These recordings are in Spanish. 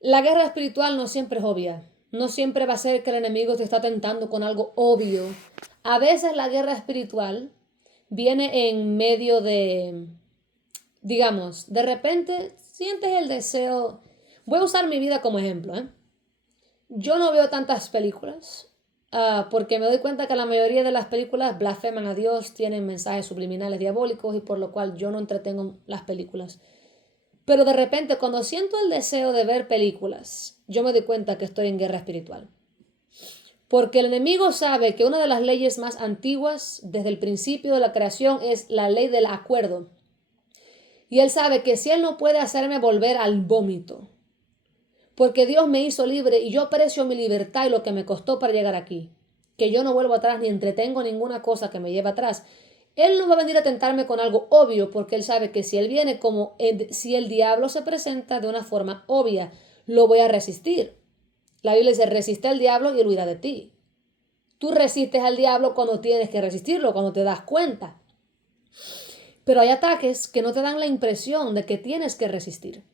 La guerra espiritual no siempre es obvia. No siempre va a ser que el enemigo te está tentando con algo obvio. A veces la guerra espiritual viene en medio de, digamos, de repente sientes el deseo. Voy a usar mi vida como ejemplo, ¿eh? Yo no veo tantas películas, porque me doy cuenta que la mayoría de las películas blasfeman a Dios, tienen mensajes subliminales diabólicos y por lo cual yo no entretengo las películas. Pero de repente cuando siento el deseo de ver películas, yo me doy cuenta que estoy en guerra espiritual. Porque el enemigo sabe que una de las leyes más antiguas desde el principio de la creación es la ley del acuerdo. Y él sabe que si él no puede hacerme volver al vómito, porque Dios me hizo libre y yo aprecio mi libertad y lo que me costó para llegar aquí, que yo no vuelvo atrás ni entretengo ninguna cosa que me lleve atrás. Él no va a venir a tentarme con algo obvio porque él sabe que si él viene si el diablo se presenta de una forma obvia, lo voy a resistir. La Biblia dice, resiste al diablo y él huirá de ti. Tú resistes al diablo cuando tienes que resistirlo, cuando te das cuenta. Pero hay ataques que no te dan la impresión de que tienes que resistir.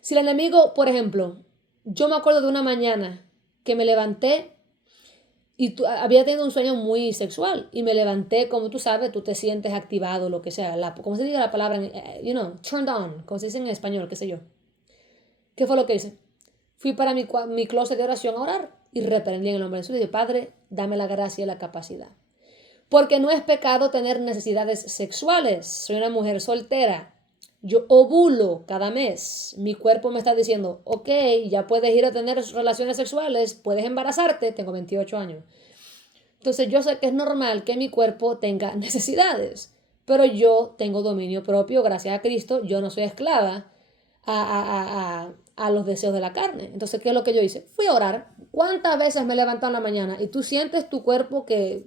Si el enemigo, por ejemplo, yo me acuerdo de una mañana que me levanté y había tenido un sueño muy sexual y me levanté, como tú sabes, tú te sientes activado, lo que sea, como se diga la palabra, turned on, como se dice en español, qué sé yo. ¿Qué fue lo que hice? Fui para mi closet de oración a orar y reprendí en el nombre de Jesús y dije, Padre, dame la gracia y la capacidad. Porque no es pecado tener necesidades sexuales. Soy una mujer soltera. Yo ovulo cada mes. Mi cuerpo me está diciendo, ok, ya puedes ir a tener relaciones sexuales, puedes embarazarte, tengo 28 años. Entonces yo sé que es normal que mi cuerpo tenga necesidades, pero yo tengo dominio propio, gracias a Cristo, yo no soy esclava a los deseos de la carne. Entonces, ¿qué es lo que yo hice? Fui a orar. ¿Cuántas veces me he levantado en la mañana y tú sientes tu cuerpo que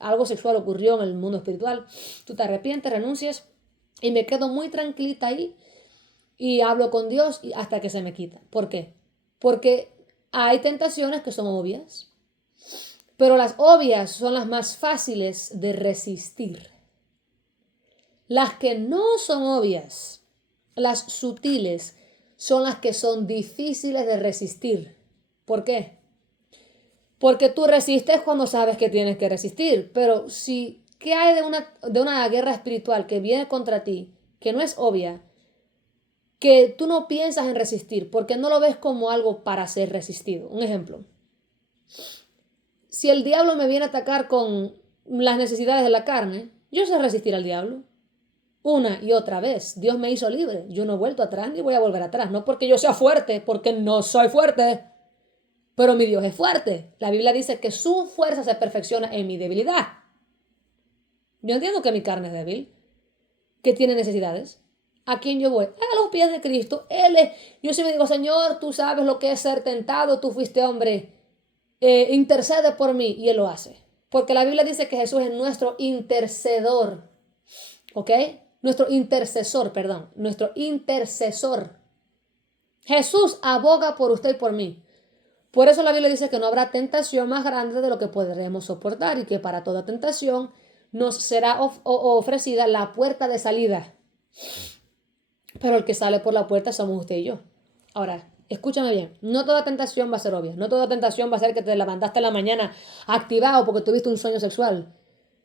algo sexual ocurrió en el mundo espiritual? Tú te arrepientes, renuncias y me quedo muy tranquilita ahí y hablo con Dios hasta que se me quita. ¿Por qué? Porque hay tentaciones que son obvias, pero las obvias son las más fáciles de resistir. Las que no son obvias, las sutiles, son las que son difíciles de resistir. ¿Por qué? Porque tú resistes cuando sabes que tienes que resistir. Pero si, ¿qué hay de una guerra espiritual que viene contra ti, que no es obvia, que tú no piensas en resistir, porque no lo ves como algo para ser resistido? Un ejemplo. Si el diablo me viene a atacar con las necesidades de la carne, yo sé resistir al diablo. Una y otra vez. Dios me hizo libre. Yo no he vuelto atrás ni voy a volver atrás. No porque yo sea fuerte, porque no soy fuerte. Pero mi Dios es fuerte. La Biblia dice que su fuerza se perfecciona en mi debilidad. Yo entiendo que mi carne es débil, que tiene necesidades. ¿A quién yo voy? A los pies de Cristo. Yo siempre digo, Señor, tú sabes lo que es ser tentado. Tú fuiste hombre. Intercede por mí. Y Él lo hace. Porque la Biblia dice que Jesús es nuestro intercedor. ¿Ok? Nuestro intercesor, perdón. Nuestro intercesor. Jesús aboga por usted y por mí. Por eso la Biblia dice que no habrá tentación más grande de lo que podremos soportar y que para toda tentación nos será ofrecida la puerta de salida. Pero el que sale por la puerta somos usted y yo. Ahora, escúchame bien, no toda tentación va a ser obvia. No toda tentación va a ser que te levantaste en la mañana activado porque tuviste un sueño sexual.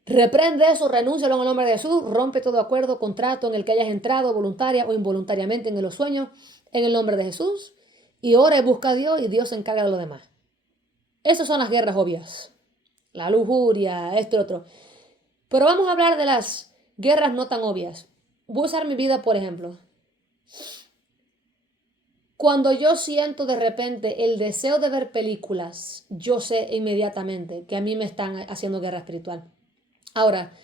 Reprende eso, renúncialo en el nombre de Jesús, rompe todo acuerdo, contrato en el que hayas entrado voluntaria o involuntariamente en los sueños, en el nombre de Jesús, y ora y busca a Dios y Dios se encarga de lo demás. Esas son las guerras obvias. La lujuria, esto y otro. Pero vamos a hablar de las guerras no tan obvias. Voy a usar mi vida, por ejemplo. Cuando yo siento de repente el deseo de ver películas, yo sé inmediatamente que a mí me están haciendo guerra espiritual. Ahora,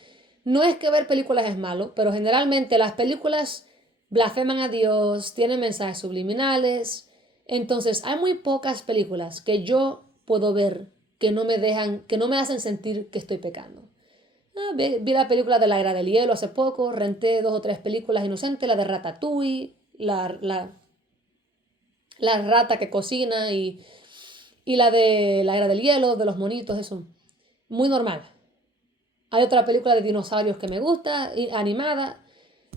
no es que ver películas es malo, pero generalmente las películas blasfeman a Dios, tienen mensajes subliminales. Entonces, hay muy pocas películas que yo puedo ver que no me hacen sentir que estoy pecando. Vi la película de la Era del Hielo hace poco, renté 2 o 3 películas inocentes, la de Ratatouille, la rata que cocina y la de la Era del Hielo, de los monitos, eso. Muy normal. Hay otra película de dinosaurios que me gusta, animada,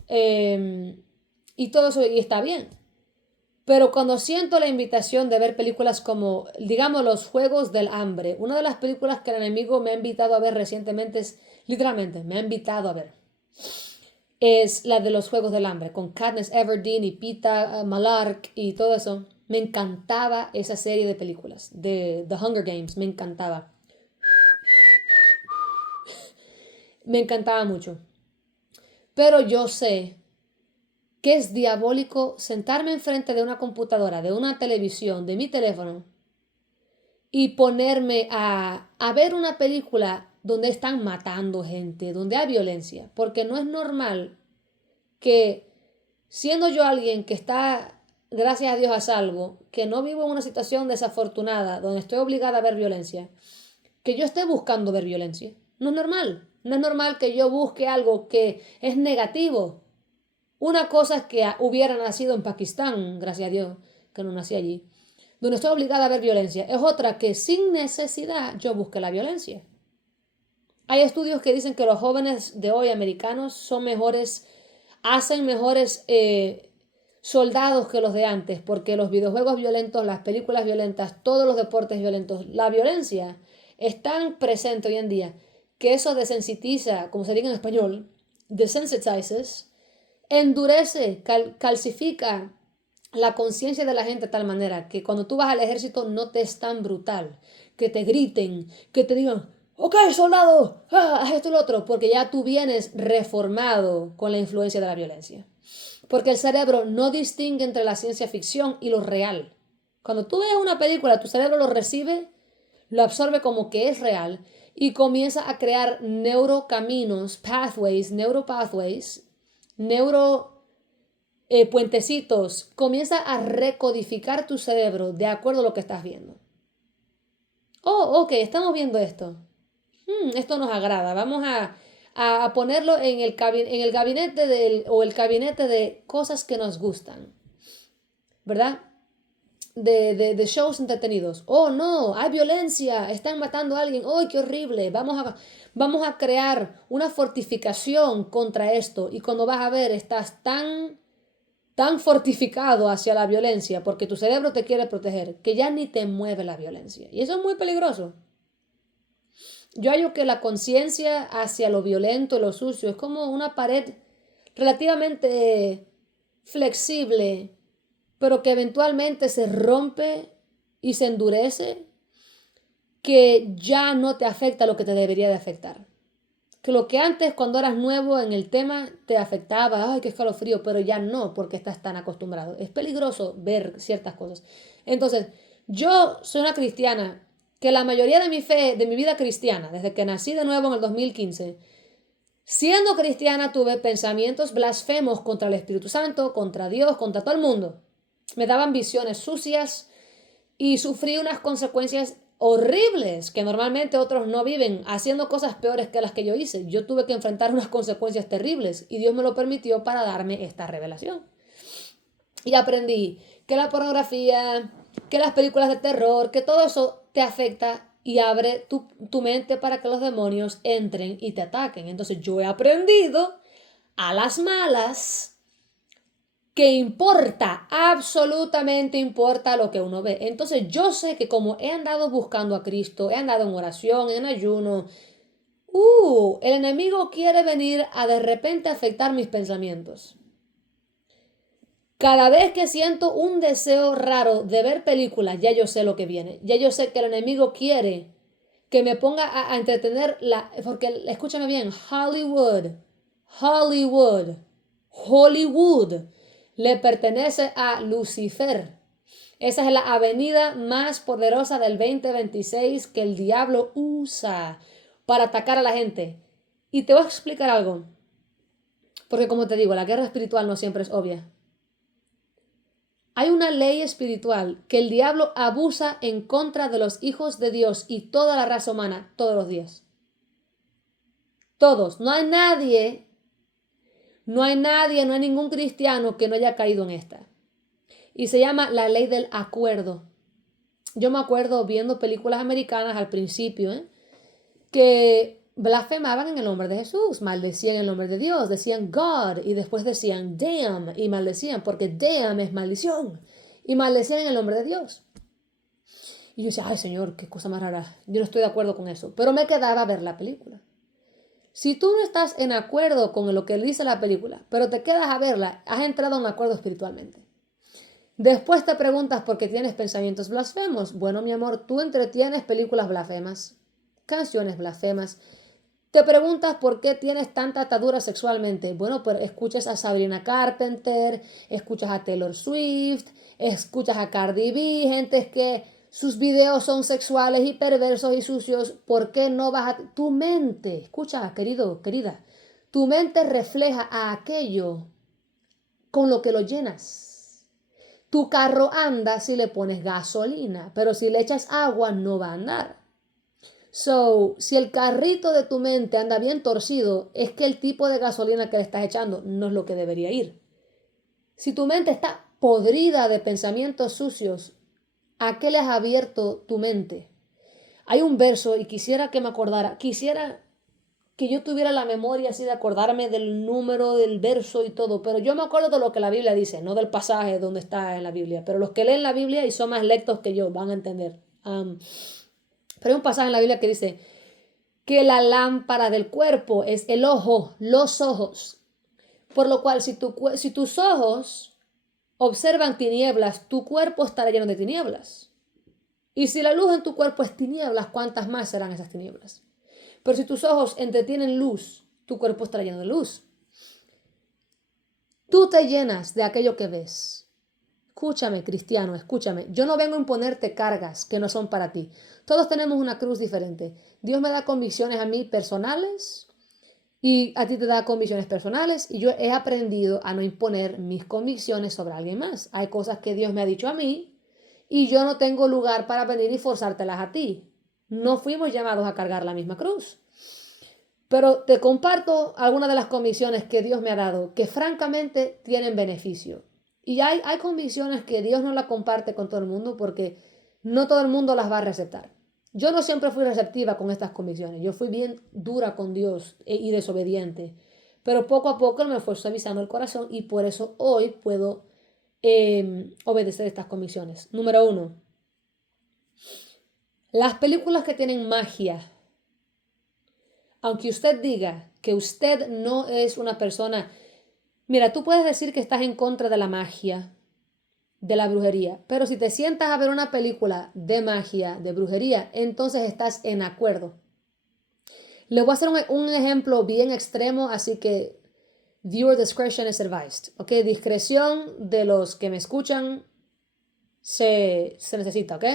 y todo eso, y está bien. Pero cuando siento la invitación de ver películas como, digamos, Los Juegos del Hambre, una de las películas que el enemigo me ha invitado a ver recientemente es, literalmente, me ha invitado a ver, es la de Los Juegos del Hambre, con Katniss Everdeen y Peeta Mellark y todo eso. Me encantaba esa serie de películas, de The Hunger Games, me encantaba. Me encantaba mucho. Pero yo sé que es diabólico sentarme enfrente de una computadora, de una televisión, de mi teléfono y ponerme a ver una película donde están matando gente, donde hay violencia, porque no es normal que siendo yo alguien que está, gracias a Dios, a salvo, que no vivo en una situación desafortunada donde estoy obligada a ver violencia, que yo esté buscando ver violencia. No es normal. No es normal que yo busque algo que es negativo. Una cosa es que hubiera nacido en Pakistán, gracias a Dios, que no nací allí, donde estoy obligada a ver violencia. Es otra que sin necesidad yo busque la violencia. Hay estudios que dicen que los jóvenes de hoy americanos son mejores, hacen mejores soldados que los de antes, porque los videojuegos violentos, las películas violentas, todos los deportes violentos, la violencia es tan presente hoy en día que eso desensitiza, como se diga en español, desensitizes, endurece, calcifica la conciencia de la gente de tal manera que cuando tú vas al ejército no te es tan brutal, que te griten, que te digan, ok, soldado, haz esto y lo otro, porque ya tú vienes reformado con la influencia de la violencia. Porque el cerebro no distingue entre la ciencia ficción y lo real. Cuando tú ves una película, tu cerebro lo recibe, lo absorbe como que es real y comienza a crear neurocaminos, pathways, neuropathways, puentecitos, comienza a recodificar tu cerebro de acuerdo a lo que estás viendo. Oh, ok, estamos viendo esto. Esto nos agrada. Vamos a ponerlo en el gabinete o el gabinete de cosas que nos gustan, ¿verdad? De shows entretenidos. Oh, no, hay violencia, están matando a alguien. ¡Oh, qué horrible! Vamos a crear una fortificación contra esto. Y cuando vas a ver, estás tan fortificado hacia la violencia porque tu cerebro te quiere proteger que ya ni te mueve la violencia. Y eso es muy peligroso. Yo hallo que la conciencia hacia lo violento y lo sucio es como una pared relativamente flexible, pero que eventualmente se rompe y se endurece, que ya no te afecta lo que te debería de afectar. Que lo que antes, cuando eras nuevo en el tema, te afectaba, ay, qué escalofrío, pero ya no, porque estás tan acostumbrado. Es peligroso ver ciertas cosas. Entonces, yo soy una cristiana que la mayoría de mi fe, de mi vida cristiana, desde que nací de nuevo en el 2015, siendo cristiana tuve pensamientos blasfemos contra el Espíritu Santo, contra Dios, contra todo el mundo. Me daban visiones sucias y sufrí unas consecuencias horribles que normalmente otros no viven, haciendo cosas peores que las que yo hice. Yo tuve que enfrentar unas consecuencias terribles y Dios me lo permitió para darme esta revelación. Y aprendí que la pornografía, que las películas de terror, que todo eso te afecta y abre tu mente para que los demonios entren y te ataquen. Entonces yo he aprendido a las malas que importa, absolutamente importa lo que uno ve. Entonces yo sé que como he andado buscando a Cristo, he andado en oración, en ayuno, el enemigo quiere venir a de repente afectar mis pensamientos. Cada vez que siento un deseo raro de ver películas, ya yo sé lo que viene. Ya yo sé que el enemigo quiere que me ponga a entretener porque escúchame bien, Hollywood le pertenece a Lucifer. Esa es la avenida más poderosa del 2026 que el diablo usa para atacar a la gente. Y te voy a explicar algo. Porque como te digo, la guerra espiritual no siempre es obvia. Hay una ley espiritual que el diablo abusa en contra de los hijos de Dios y toda la raza humana todos los días. Todos. No hay nadie, no hay ningún cristiano que no haya caído en esta. Y se llama la ley del acuerdo. Yo me acuerdo viendo películas americanas al principio, que blasfemaban en el nombre de Jesús, maldecían en el nombre de Dios, decían God y después decían damn y maldecían porque damn es maldición y maldecían en el nombre de Dios. Y yo decía, ay Señor, qué cosa más rara, yo no estoy de acuerdo con eso, pero me quedaba a ver la película. Si tú no estás en acuerdo con lo que dice la película, pero te quedas a verla, has entrado en un acuerdo espiritualmente. Después te preguntas por qué tienes pensamientos blasfemos. Bueno, mi amor, tú entretienes películas blasfemas, canciones blasfemas. Te preguntas por qué tienes tanta atadura sexualmente. Bueno, pero escuchas a Sabrina Carpenter, escuchas a Taylor Swift, escuchas a Cardi B, gente que sus videos son sexuales y perversos y sucios. ¿Por qué no vas a... Tu mente, escucha, querido, querida, tu mente refleja a aquello con lo que lo llenas. Tu carro anda si le pones gasolina, pero si le echas agua no va a andar. So, si el carrito de tu mente anda bien torcido, es que el tipo de gasolina que le estás echando no es lo que debería ir. Si tu mente está podrida de pensamientos sucios, ¿a qué le has abierto tu mente? Hay un verso y quisiera que me acordara, quisiera que yo tuviera la memoria así de acordarme del número del verso y todo, pero yo me acuerdo de lo que la Biblia dice, no del pasaje donde está en la Biblia, pero los que leen la Biblia y son más lectos que yo van a entender. Pero hay un pasaje en la Biblia que dice que la lámpara del cuerpo es el ojo, los ojos. Por lo cual, si tus ojos observan tinieblas, tu cuerpo estará lleno de tinieblas. Y si la luz en tu cuerpo es tinieblas, ¿cuántas más serán esas tinieblas? Pero si tus ojos entretienen luz, tu cuerpo estará lleno de luz. Tú te llenas de aquello que ves. Escúchame, cristiano, escúchame. Yo no vengo a imponerte cargas que no son para ti. Todos tenemos una cruz diferente. Dios me da convicciones a mí personales y a ti te da convicciones personales y yo he aprendido a no imponer mis convicciones sobre alguien más. Hay cosas que Dios me ha dicho a mí y yo no tengo lugar para venir y forzártelas a ti. No fuimos llamados a cargar la misma cruz. Pero te comparto algunas de las convicciones que Dios me ha dado, que francamente tienen beneficio. Y hay convicciones que Dios no las comparte con todo el mundo porque no todo el mundo las va a receptar. Yo no siempre fui receptiva con estas convicciones. Yo fui bien dura con Dios y desobediente. Pero poco a poco Él me fue suavizando el corazón y por eso hoy puedo obedecer estas convicciones. Número 1. Las películas que tienen magia, aunque usted diga que usted no es una persona, mira, tú puedes decir que estás en contra de la magia, de la brujería, pero si te sientas a ver una película de magia, de brujería, entonces estás en acuerdo. Le voy a hacer un ejemplo bien extremo, así que viewer discretion is advised, ¿ok? Discreción de los que me escuchan se necesita, ¿ok?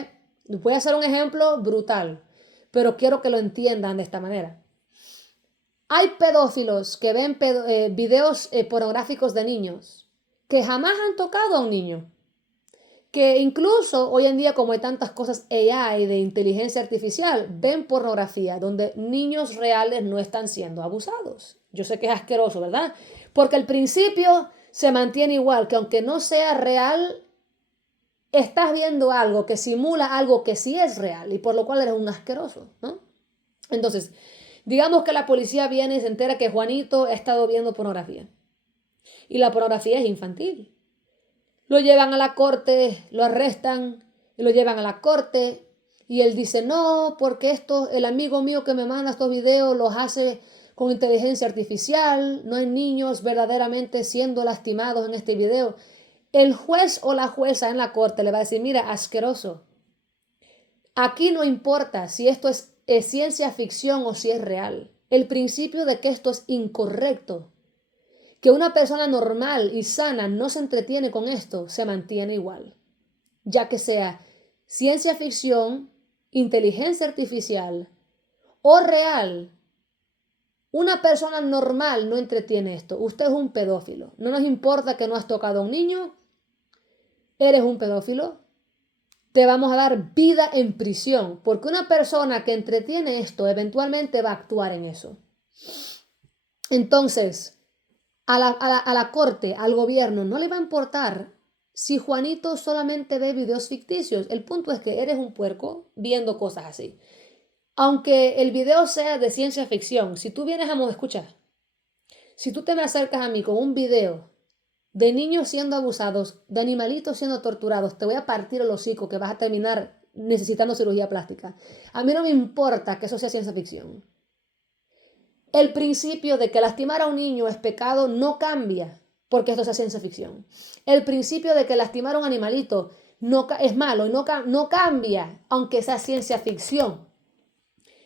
Voy a hacer un ejemplo brutal, pero quiero que lo entiendan de esta manera. Hay pedófilos que ven videos pornográficos de niños que jamás han tocado a un niño. Que incluso hoy en día, como hay tantas cosas AI de inteligencia artificial, ven pornografía donde niños reales no están siendo abusados. Yo sé que es asqueroso, ¿verdad? Porque el principio se mantiene igual, que aunque no sea real, estás viendo algo que simula algo que sí es real y por lo cual eres un asqueroso, ¿no? Entonces, digamos que la policía viene y se entera que Juanito ha estado viendo pornografía. Y la pornografía es infantil. Lo llevan a la corte, lo arrestan y lo llevan a la corte. Y él dice, no, porque el amigo mío que me manda estos videos los hace con inteligencia artificial. No hay niños verdaderamente siendo lastimados en este video. El juez o la jueza en la corte le va a decir, mira, asqueroso. Aquí no importa si esto es ciencia ficción o si es real. El principio de que esto es incorrecto, que una persona normal y sana no se entretiene con esto, se mantiene igual. Ya que sea ciencia ficción, inteligencia artificial o real, una persona normal no entretiene esto. Usted es un pedófilo. No nos importa que no has tocado a un niño. Eres un pedófilo. Te vamos a dar vida en prisión, porque una persona que entretiene esto eventualmente va a actuar en eso. Entonces, a la corte, al gobierno, no le va a importar si Juanito solamente ve videos ficticios. El punto es que eres un puerco viendo cosas así. Aunque el video sea de ciencia ficción, si tú vienes a escuchar, si tú te me acercas a mí con un video de niños siendo abusados, de animalitos siendo torturados, te voy a partir el hocico que vas a terminar necesitando cirugía plástica. A mí no me importa que eso sea ciencia ficción. El principio de que lastimar a un niño es pecado no cambia porque esto sea ciencia ficción. El principio de que lastimar a un animalito no, es malo y no cambia aunque sea ciencia ficción.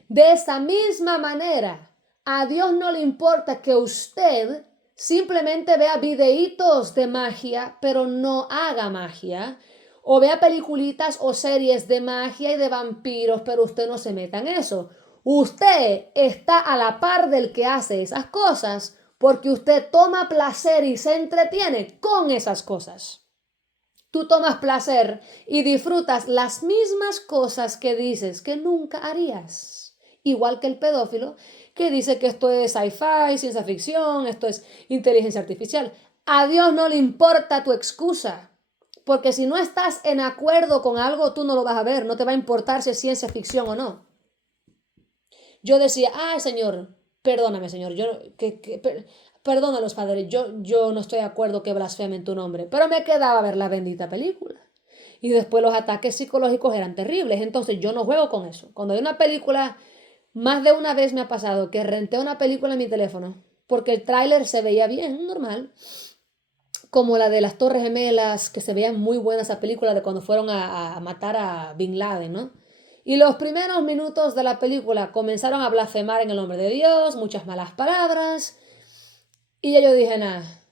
De esa misma manera, a Dios no le importa que usted simplemente vea videitos de magia, pero no haga magia, o vea peliculitas o series de magia y de vampiros, pero usted no se meta en eso. Usted está a la par del que hace esas cosas porque usted toma placer y se entretiene con esas cosas. Tú tomas placer y disfrutas las mismas cosas que dices que nunca harías. Igual que el pedófilo que dice que esto es sci-fi, ciencia ficción, esto es inteligencia artificial. A Dios no le importa tu excusa, porque si no estás en acuerdo con algo, tú no lo vas a ver, no te va a importar si es ciencia ficción o no. Yo decía, ay Señor, perdóname Señor, perdónalos Padre, yo no estoy de acuerdo que blasfemen tu nombre, pero me quedaba a ver la bendita película. Y después los ataques psicológicos eran terribles, entonces yo no juego con eso. Cuando hay una película, más de una vez me ha pasado que renté una película en mi teléfono, porque el tráiler se veía bien, normal, como la de las Torres Gemelas, que se veían muy buena esa película de cuando fueron a matar a Bin Laden, ¿no? Y los primeros minutos de la película comenzaron a blasfemar en el nombre de Dios, muchas malas palabras, y ya yo dije, nada,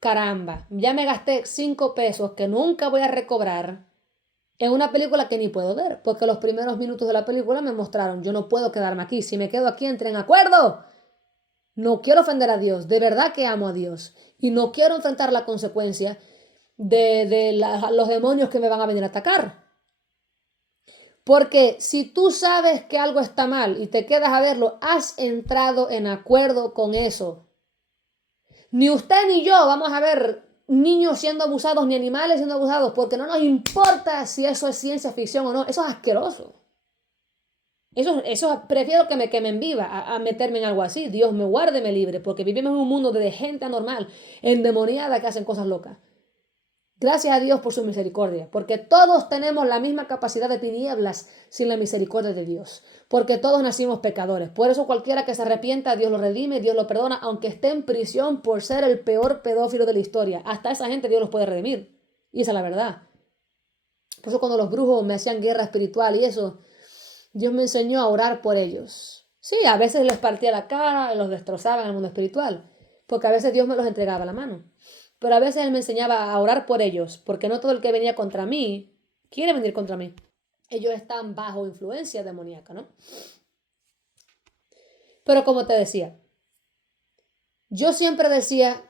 caramba, ya me gasté 5 pesos que nunca voy a recobrar en una película que ni puedo ver, porque los primeros minutos de la película me mostraron, yo no puedo quedarme aquí, si me quedo aquí entré en acuerdo. No quiero ofender a Dios, de verdad que amo a Dios y no quiero enfrentar la consecuencia de los demonios que me van a venir a atacar. Porque si tú sabes que algo está mal y te quedas a verlo, has entrado en acuerdo con eso. Ni usted ni yo vamos a ver niños siendo abusados ni animales siendo abusados porque no nos importa si eso es ciencia ficción o no. Eso es asqueroso. Eso prefiero que me quemen viva a meterme en algo así. Dios me guarde, me libre, porque vivimos en un mundo de gente anormal, endemoniada, que hacen cosas locas. Gracias a Dios por su misericordia, porque todos tenemos la misma capacidad de tinieblas sin la misericordia de Dios, porque todos nacimos pecadores. Por eso cualquiera que se arrepienta, Dios lo redime, Dios lo perdona, aunque esté en prisión por ser el peor pedófilo de la historia. Hasta esa gente Dios los puede redimir. Y esa es la verdad. Por eso cuando los brujos me hacían guerra espiritual y eso, Dios me enseñó a orar por ellos. Sí, a veces les partía la cara, los destrozaba en el mundo espiritual, porque a veces Dios me los entregaba a la mano. Pero a veces Él me enseñaba a orar por ellos, porque no todo el que venía contra mí quiere venir contra mí. Ellos están bajo influencia demoníaca, ¿no? Pero como te decía, yo siempre decía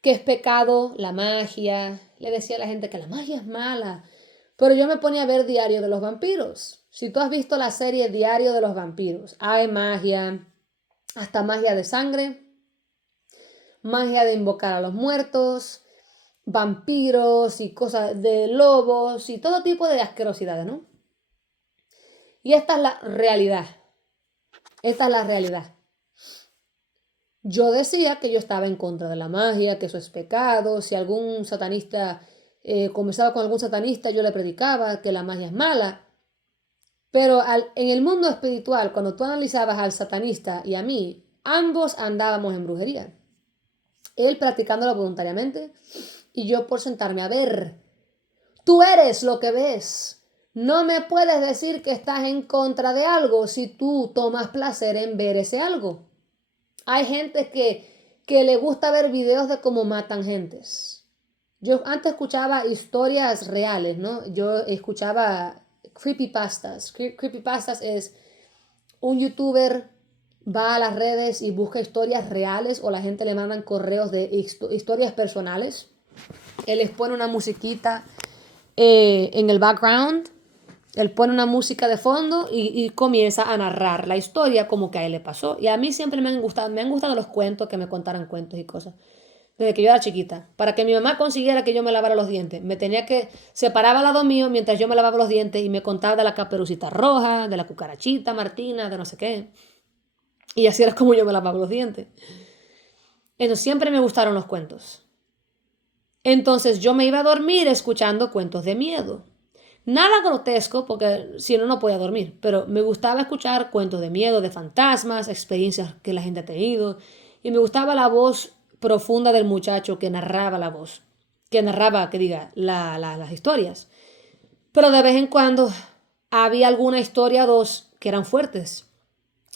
que es pecado la magia. Le decía a la gente que la magia es mala. Pero yo me ponía a ver Diario de los Vampiros. Si tú has visto la serie Diario de los Vampiros, hay magia, hasta magia de sangre, magia de invocar a los muertos, vampiros y cosas de lobos y todo tipo de asquerosidades, ¿no? Y esta es la realidad. Esta es la realidad. Yo decía que yo estaba en contra de la magia, que eso es pecado. Si algún satanista conversaba con algún satanista, yo le predicaba que la magia es mala. Pero en el mundo espiritual, cuando tú analizabas al satanista y a mí, ambos andábamos en brujería. Él practicándolo voluntariamente y yo por sentarme a ver. Tú eres lo que ves. No me puedes decir que estás en contra de algo si tú tomas placer en ver ese algo. Hay gente que le gusta ver videos de cómo matan gentes. Yo antes escuchaba historias reales, ¿no? Yo escuchaba creepypastas. Creepypastas es un youtuber va a las redes y busca historias reales o la gente le mandan correos de historias personales. Él les pone una musiquita en el background. Él pone una música de fondo y comienza a narrar la historia como que a él le pasó. Y a mí siempre me han gustado los cuentos, que me contaran cuentos y cosas. Desde que yo era chiquita. Para que mi mamá consiguiera que yo me lavara los dientes. Me tenía que separar al lado mío mientras yo me lavaba los dientes y me contaba de la caperucita roja, de la cucarachita Martina, de no sé qué. Y así era como yo me lavaba los dientes. Entonces siempre me gustaron los cuentos. Entonces yo me iba a dormir escuchando cuentos de miedo. Nada grotesco, porque si no, no podía dormir, pero me gustaba escuchar cuentos de miedo, de fantasmas, experiencias que la gente ha tenido, y me gustaba la voz profunda del muchacho que narraba la voz, que narraba, que diga, las historias. Pero de vez en cuando había alguna historia o dos que eran fuertes.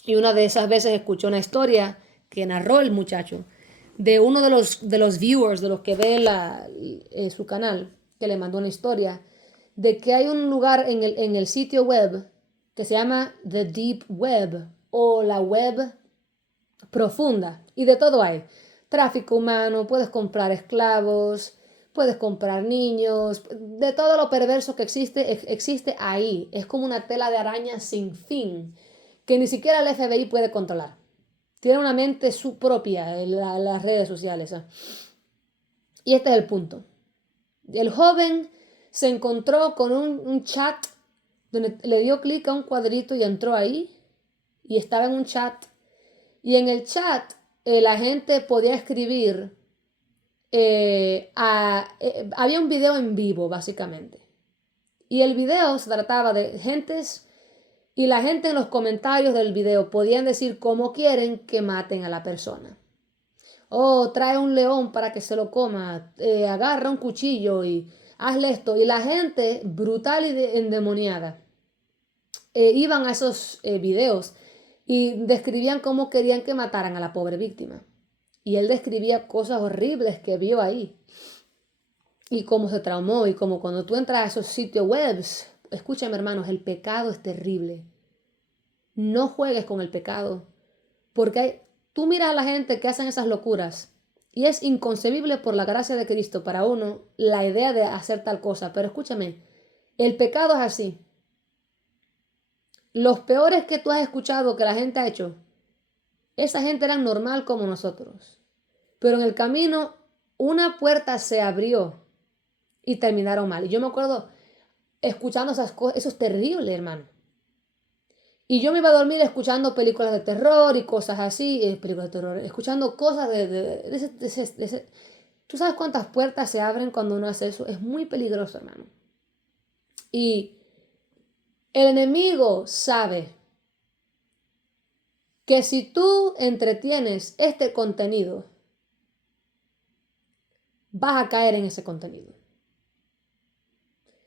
Y una de esas veces escuché una historia que narró el muchacho de uno de los viewers, de los que ve su canal, que le mandó una historia, de que hay un lugar en el sitio web que se llama The Deep Web o la web profunda. Y de todo hay. Tráfico humano, puedes comprar esclavos, puedes comprar niños, de todo lo perverso que existe ahí. Es como una tela de araña sin fin que ni siquiera el FBI puede controlar. Tiene una mente su propia en las redes sociales. Y este es el punto. El joven se encontró con un chat donde le dio clic a un cuadrito y entró ahí. Y estaba en un chat. Y en el chat la gente podía escribir. Había un video en vivo, básicamente. Y el video se trataba de gentes. Y la gente en los comentarios del video podían decir cómo quieren que maten a la persona. Oh, trae un león para que se lo coma, agarra un cuchillo y hazle esto. Y la gente brutal y endemoniada iban a esos videos y describían cómo querían que mataran a la pobre víctima. Y él describía cosas horribles que vio ahí y cómo se traumó y cómo cuando tú entras a esos sitios webs, escúchame hermanos, el pecado es terrible. No juegues con el pecado. Porque tú miras a la gente que hacen esas locuras y es inconcebible por la gracia de Cristo para uno la idea de hacer tal cosa. Pero escúchame, el pecado es así. Los peores que tú has escuchado que la gente ha hecho, esa gente era normal como nosotros. Pero en el camino una puerta se abrió y terminaron mal. Y yo me acuerdo escuchando esas cosas, eso es terrible, hermano. Y yo me iba a dormir escuchando películas de terror y cosas así, películas de terror, escuchando cosas de ese. ¿Tú sabes cuántas puertas se abren cuando uno hace eso? Es muy peligroso, hermano. Y el enemigo sabe que si tú entretienes este contenido, vas a caer en ese contenido.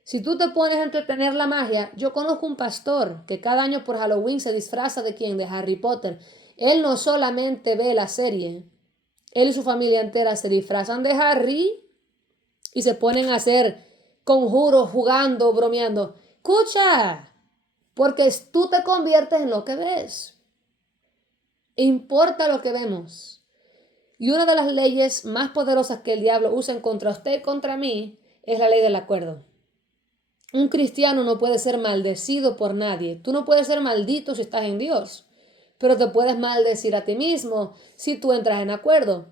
Si tú te pones a entretener la magia, yo conozco un pastor que cada año por Halloween se disfraza de quién, de Harry Potter. Él no solamente ve la serie, él y su familia entera se disfrazan de Harry y se ponen a hacer conjuros, jugando, bromeando. Escucha, porque tú te conviertes en lo que ves. Importa lo que vemos. Y una de las leyes más poderosas que el diablo usa en contra usted y contra mí es la ley del acuerdo. Un cristiano no puede ser maldecido por nadie. Tú no puedes ser maldito si estás en Dios, pero te puedes maldecir a ti mismo si tú entras en acuerdo.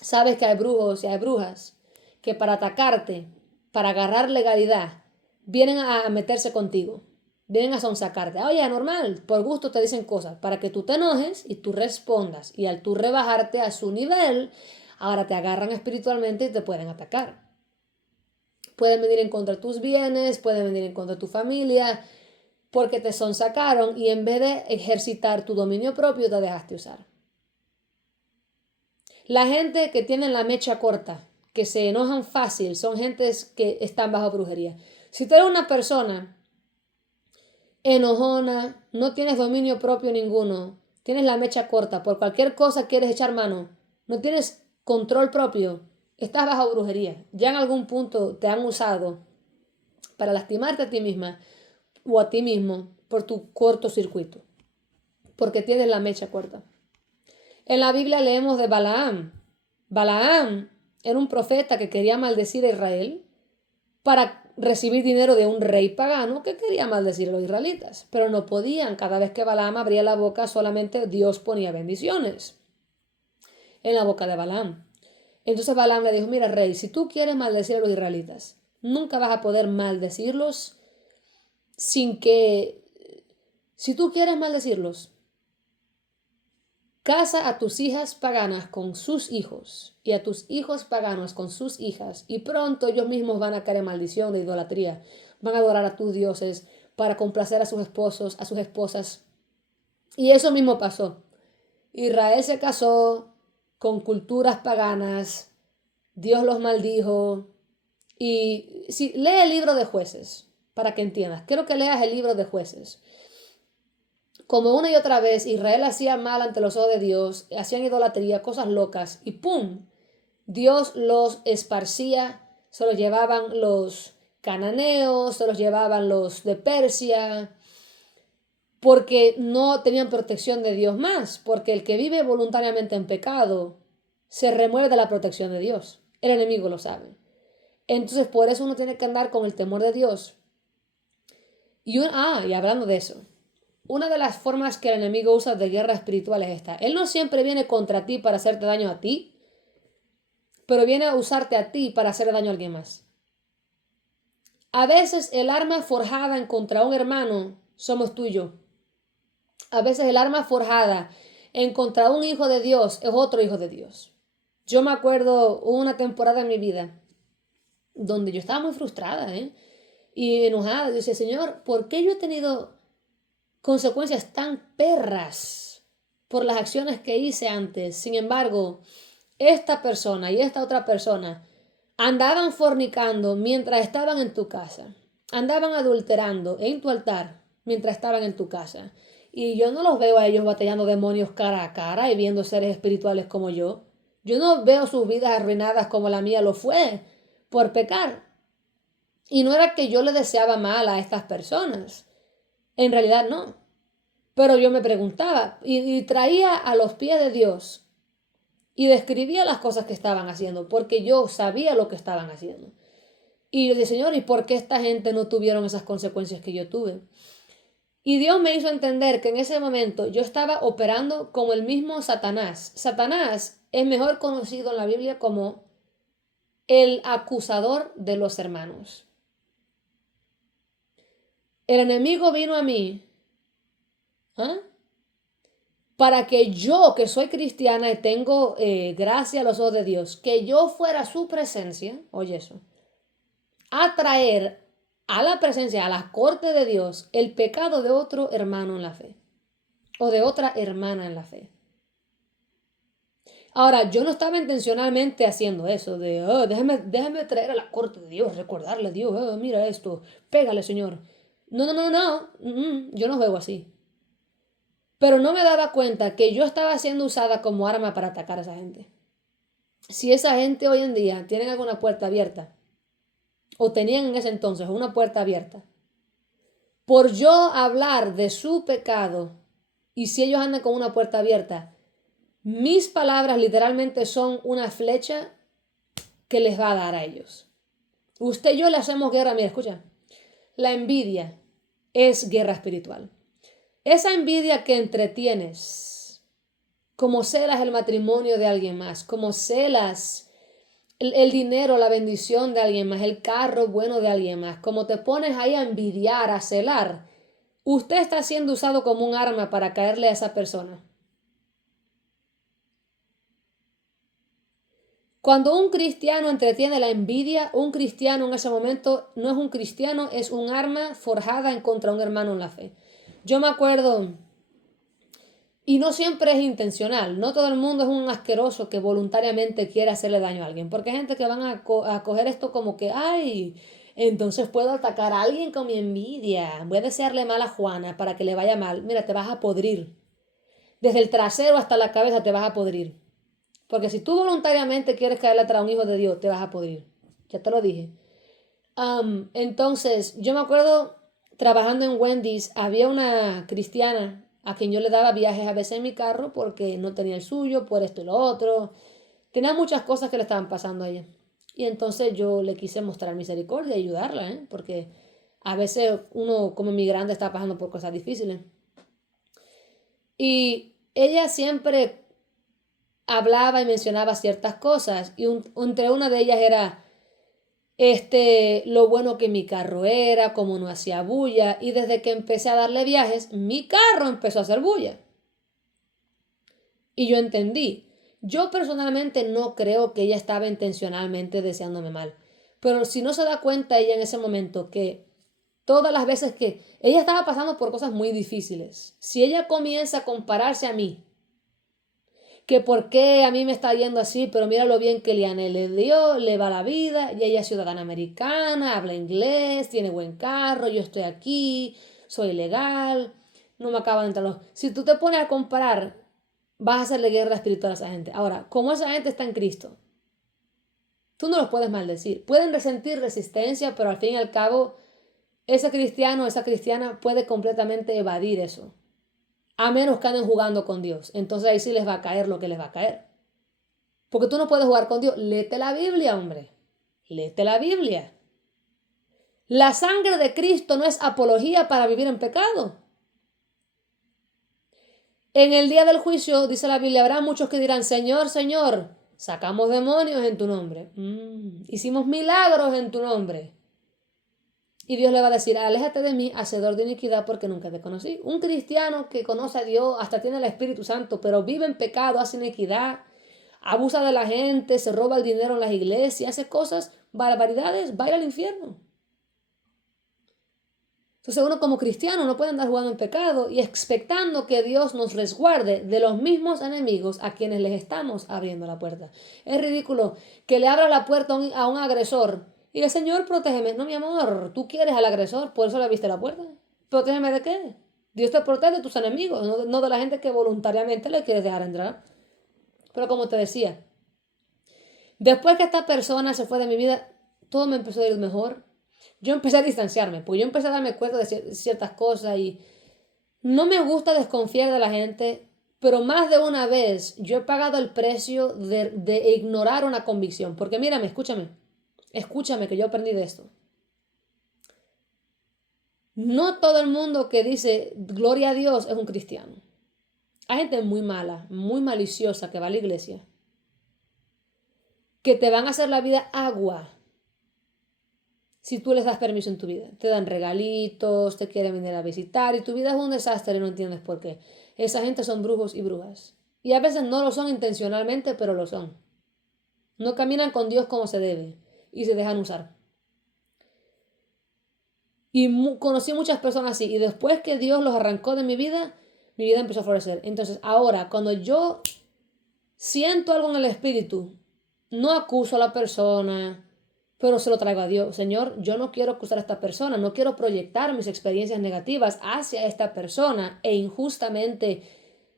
Sabes que hay brujos y hay brujas que para atacarte, para agarrar legalidad, vienen a meterse contigo, vienen a sonsacarte. Oye, normal, por gusto te dicen cosas para que tú te enojes y tú respondas. Y al tú rebajarte a su nivel, ahora te agarran espiritualmente y te pueden atacar. Pueden venir en contra de tus bienes, pueden venir en contra de tu familia, porque te sonsacaron y en vez de ejercitar tu dominio propio te dejaste usar. La gente que tiene la mecha corta, que se enojan fácil, son gentes que están bajo brujería. Si tú eres una persona enojona, no tienes dominio propio ninguno, tienes la mecha corta, por cualquier cosa quieres echar mano, no tienes control propio, estás bajo brujería. Ya en algún punto te han usado para lastimarte a ti misma o a ti mismo por tu cortocircuito, porque tienes la mecha corta. En la Biblia leemos de Balaam. Balaam era un profeta que quería maldecir a Israel para recibir dinero de un rey pagano que quería maldecir a los israelitas, pero no podían. Cada vez que Balaam abría la boca, solamente Dios ponía bendiciones en la boca de Balaam. Entonces Balaam le dijo, mira rey, si tú quieres maldecir a los israelitas, nunca vas a poder maldecirlos sin que, si tú quieres maldecirlos, casa a tus hijas paganas con sus hijos y a tus hijos paganos con sus hijas, y pronto ellos mismos van a caer en maldición de idolatría, van a adorar a tus dioses para complacer a sus esposos, a sus esposas. Y eso mismo pasó. Israel se casó con culturas paganas, Dios los maldijo. Y si lee el libro de Jueces, para que entiendas, quiero que leas el libro de Jueces. Como una y otra vez Israel hacía mal ante los ojos de Dios, hacían idolatría, cosas locas, y ¡pum! Dios los esparcía, se los llevaban los cananeos, se los llevaban los de Persia, porque no tenían protección de Dios más, porque el que vive voluntariamente en pecado se remueve de la protección de Dios. El enemigo lo sabe. Entonces por eso uno tiene que andar con el temor de Dios. Y hablando de eso, una de las formas que el enemigo usa de guerra espiritual es esta. Él no siempre viene contra ti para hacerte daño a ti, pero viene a usarte a ti para hacer daño a alguien más. A veces el arma forjada en contra un hermano somos tú y yo. A veces el arma forjada en contra un hijo de Dios es otro hijo de Dios. Yo me acuerdo una temporada en mi vida donde yo estaba muy frustrada, y enojada. Yo decía, Señor, ¿por qué yo he tenido consecuencias tan perras por las acciones que hice antes? Sin embargo, esta persona y esta otra persona andaban fornicando mientras estaban en tu casa. Andaban adulterando en tu altar mientras estaban en tu casa. Y yo no los veo a ellos batallando demonios cara a cara y viendo seres espirituales como yo. Yo no veo sus vidas arruinadas como la mía lo fue por pecar. Y no era que yo le deseaba mal a estas personas. En realidad no. Pero yo me preguntaba y traía a los pies de Dios y describía las cosas que estaban haciendo, porque yo sabía lo que estaban haciendo. Y yo decía, Señor, ¿y por qué esta gente no tuvieron esas consecuencias que yo tuve? Y Dios me hizo entender que en ese momento yo estaba operando como el mismo Satanás. Satanás es mejor conocido en la Biblia como el acusador de los hermanos. El enemigo vino a mí, ¿ah?, para que yo, que soy cristiana y tengo gracia a los ojos de Dios, que yo fuera a su presencia, oye eso, a traer a la presencia, a la corte de Dios, el pecado de otro hermano en la fe o de otra hermana en la fe. Ahora, yo no estaba intencionalmente haciendo eso de, déjame traer a la corte de Dios, recordarle a Dios, mira esto, pégale, Señor. No, yo no juego así. Pero no me daba cuenta que yo estaba siendo usada como arma para atacar a esa gente. Si esa gente hoy en día tienen alguna puerta abierta, o tenían en ese entonces una puerta abierta, por yo hablar de su pecado, y si ellos andan con una puerta abierta, mis palabras literalmente son una flecha que les va a dar a ellos. Usted y yo le hacemos guerra, mira, escucha. La envidia es guerra espiritual. Esa envidia que entretienes, como celas el matrimonio de alguien más, como celas el dinero, la bendición de alguien más, el carro bueno de alguien más, como te pones ahí a envidiar, a celar, usted está siendo usado como un arma para caerle a esa persona. Cuando un cristiano entretiene la envidia, un cristiano en ese momento no es un cristiano, es un arma forjada en contra de un hermano en la fe. Yo me acuerdo, y no siempre es intencional, no todo el mundo es un asqueroso que voluntariamente quiere hacerle daño a alguien, porque hay gente que van a coger esto como que, ay, entonces puedo atacar a alguien con mi envidia, voy a desearle mal a Juana para que le vaya mal. Mira, te vas a podrir. Desde el trasero hasta la cabeza te vas a podrir. Porque si tú voluntariamente quieres caerle atrás a un hijo de Dios, te vas a podrir. Ya te lo dije. Entonces, yo me acuerdo trabajando en Wendy's, había una cristiana a quien yo le daba viajes a veces en mi carro porque no tenía el suyo, por esto y lo otro. Tenía muchas cosas que le estaban pasando a ella. Y entonces yo le quise mostrar misericordia y ayudarla, porque a veces uno como inmigrante está pasando por cosas difíciles. Y ella siempre hablaba y mencionaba ciertas cosas y entre una de ellas era lo bueno que mi carro era, cómo no hacía bulla, y desde que empecé a darle viajes, mi carro empezó a hacer bulla. Y yo entendí. Yo personalmente no creo que ella estaba intencionalmente deseándome mal. Pero si no se da cuenta ella en ese momento que todas las veces que ella estaba pasando por cosas muy difíciles, si ella comienza a compararse a mí, que por qué a mí me está yendo así, pero mira lo bien que Liane le dio, le va la vida, y ella es ciudadana americana, habla inglés, tiene buen carro, yo estoy aquí, soy legal, no me acaban de entrar los... Si tú te pones a comparar, vas a hacerle guerra espiritual a esa gente. Ahora, como esa gente está en Cristo, tú no los puedes maldecir. Pueden resentir resistencia, pero al fin y al cabo, ese cristiano o esa cristiana puede completamente evadir eso. A menos que anden jugando con Dios. Entonces ahí sí les va a caer lo que les va a caer. Porque tú no puedes jugar con Dios. Léete la Biblia, hombre. Léete la Biblia. La sangre de Cristo no es apología para vivir en pecado. En el día del juicio, dice la Biblia, habrá muchos que dirán, Señor, Señor, sacamos demonios en tu nombre. Hicimos milagros en tu nombre. Y Dios le va a decir, aléjate de mí, hacedor de iniquidad, porque nunca te conocí. Un cristiano que conoce a Dios, hasta tiene el Espíritu Santo, pero vive en pecado, hace iniquidad, abusa de la gente, se roba el dinero en las iglesias, hace cosas, barbaridades, va a ir al infierno. Entonces uno como cristiano no puede andar jugando en pecado y expectando que Dios nos resguarde de los mismos enemigos a quienes les estamos abriendo la puerta. Es ridículo que le abra la puerta a un agresor y el Señor, protégeme. No, mi amor, tú quieres al agresor, por eso le abriste la puerta. ¿Protégeme de qué? Dios te protege de tus enemigos, no de la gente que voluntariamente le quieres dejar entrar. Pero como te decía, después que esta persona se fue de mi vida, todo me empezó a ir mejor. Yo empecé a distanciarme, porque yo empecé a darme cuenta de ciertas cosas y no me gusta desconfiar de la gente, pero más de una vez yo he pagado el precio de ignorar una convicción. Porque mírame, escúchame que yo aprendí de esto. No todo el mundo que dice gloria a Dios es un cristiano. Hay gente muy mala, muy maliciosa que va a la iglesia, que te van a hacer la vida agua si tú les das permiso en tu vida. Te dan regalitos, te quieren venir a visitar y tu vida es un desastre y no entiendes por qué. Esa gente son brujos y brujas. Y a veces no lo son intencionalmente, pero lo son. No caminan con Dios como se debe y se dejan usar. Y conocí muchas personas así. Y después que Dios los arrancó de mi vida empezó a florecer. Entonces, ahora, cuando yo siento algo en el espíritu, no acuso a la persona, pero se lo traigo a Dios. Señor, yo no quiero acusar a esta persona, no quiero proyectar mis experiencias negativas hacia esta persona e injustamente